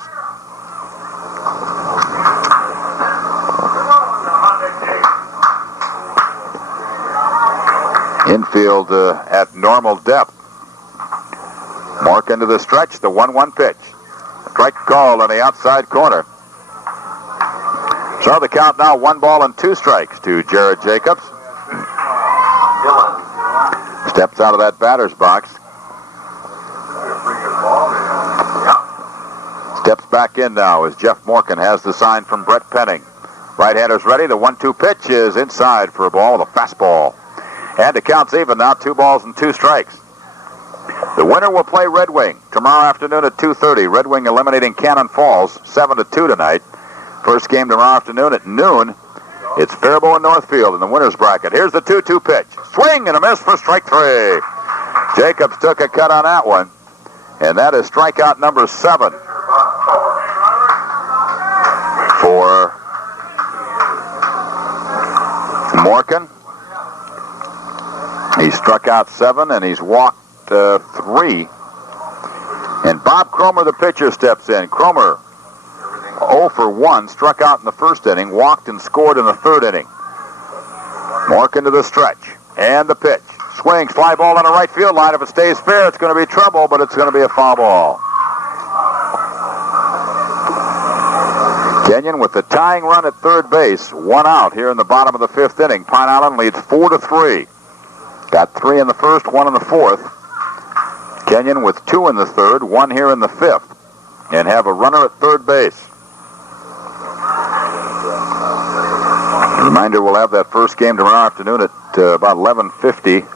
Infield at normal depth. Mark into the stretch, the 1-1 pitch. Strike called on the outside corner. So the count now 1 ball and 2 strikes to Jared Jacobs. Steps out of that batter's box. Steps back in now as Jeff Morgan has the sign from Brett Penning. Right-hander's ready. The 1-2 pitch is inside for a ball, the fastball. And the count's even now, 2 balls and 2 strikes. The winner will play Red Wing tomorrow afternoon at 2:30. Red Wing eliminating Cannon Falls 7-2 tonight. First game tomorrow afternoon at noon. It's Faribault and Northfield in the winner's bracket. Here's the 2-2 pitch. Swing and a miss for strike 3. Jacobs took a cut on that one. And that is strikeout number 7 for Morgan. He struck out 7 and he's walked 3. And Bob Cromer, the pitcher, steps in. Cromer 0 for 1, struck out in the first inning, walked and scored in the third inning. Morgan to the stretch. And the pitch. Swings, fly ball on the right field line. If it stays fair, it's going to be trouble, but it's going to be a foul ball. Kenyon with the tying run at third base, 1 out here in the bottom of the fifth inning. Pine Island leads 4-3. Got 3 in the first, 1 in the fourth. Kenyon with 2 in the third, 1 here in the fifth, and have a runner at third base. Reminder, we'll have that first game tomorrow afternoon at about 11:50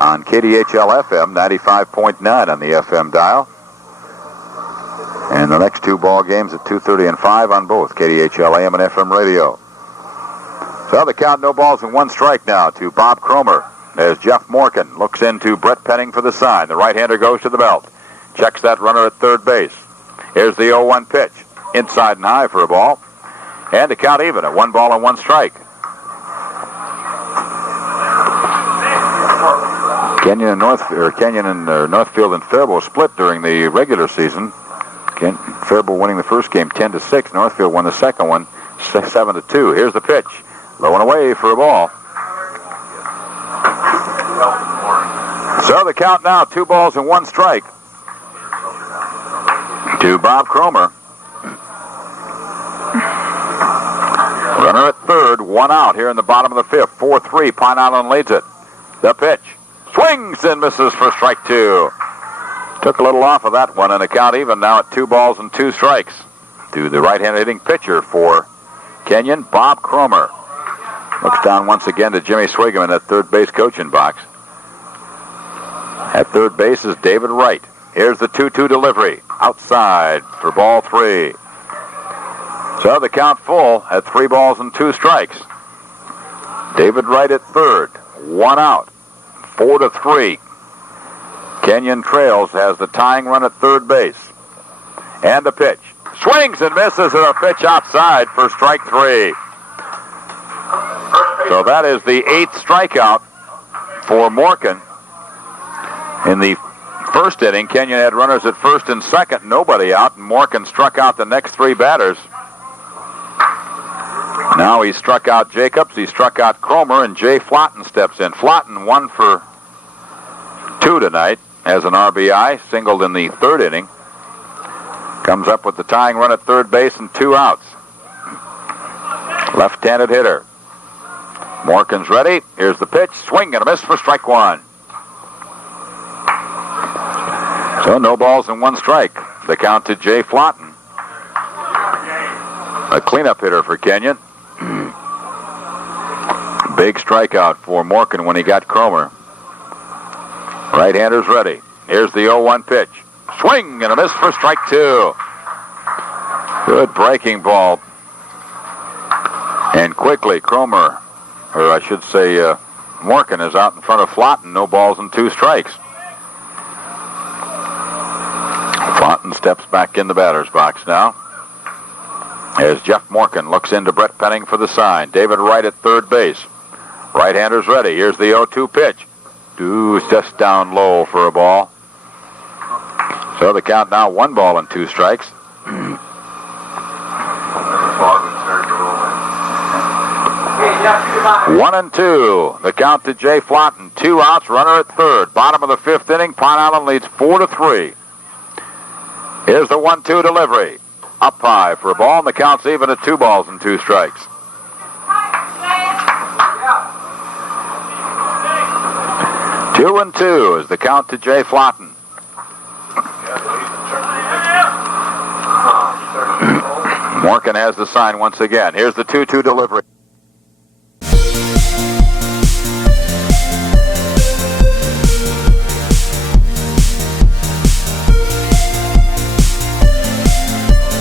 on KDHL FM, 95.9 on the FM dial. And the next 2 ball games at 2:30 and 5 on both KDHL AM and FM radio. So the count, no balls and 1 strike now to Bob Cromer as Jeff Morgan looks into Brett Penning for the sign. The right-hander goes to the belt. checks that runner at third base. Here's the 0-1 pitch. Inside and high for a ball. And to count even at 1 ball and 1 strike. Kenyon and Northfield and Faribault split during the regular season. Faribault winning the first game 10-6. Northfield won the second one 7-2. Here's the pitch. Low and away for a ball. So the count now, 2 balls and 1 strike to Bob Cromer. Runner at third, 1 out here in the bottom of the 5th. 4-3, Pine Island leads it. The pitch. Swings and misses for strike 2. Took a little off of that one, and the count even now at 2 balls and 2 strikes to the right-handed hitting pitcher for Kenyon, Bob Cromer. Looks down once again to Jimmy Swigum in that third base coaching box. At third base is David Wright. Here's the 2-2 delivery. Outside for ball 3. So the count full at 3 balls and 2 strikes. David Wright at third. 1 out. 4-3. Kenyon trails, has the tying run at third base. And the pitch. Swings and misses at a pitch outside for strike 3. So that is the 8th strikeout for Morgan. In the first inning, Kenyon had runners at first and second, nobody out, and Morgan struck out the next 3 batters. Now he struck out Jacobs, he struck out Cromer, and Jay Flotten steps in. Flotten 1 for 2 tonight as an RBI, singled in the 3rd inning. Comes up with the tying run at third base and 2 outs. Left-handed hitter. Morgan's ready. Here's the pitch. Swing and a miss for strike 1. So no balls and 1 strike. The count to Jay Flotten. A cleanup hitter for Kenyon. Big strikeout for Morgan when he got Cromer. Right-hander's ready. Here's the 0-1 pitch. Swing and a miss for strike 2. Good breaking ball. And quickly, Cromer, or I should say Morgan, is out in front of Flotten. No balls and 2 strikes. Flotten steps back in the batter's box now. As Jeff Morgan looks into Brett Penning for the sign. David Wright at third base. Right-hander's ready. Here's the 0-2 pitch. Just down low for a ball. So the count now 1 ball and 2 strikes. 1-2. The count to Jay Flotten. 2 outs, runner at third. Bottom of the 5th inning. Pine Island leads 4-3. Here's the 1-2 delivery. Up high for a ball, and the count's even at 2 balls and 2 strikes. 2-2 is the count to Jay Flotten. Morgan has the sign once again. Here's the 2-2 delivery.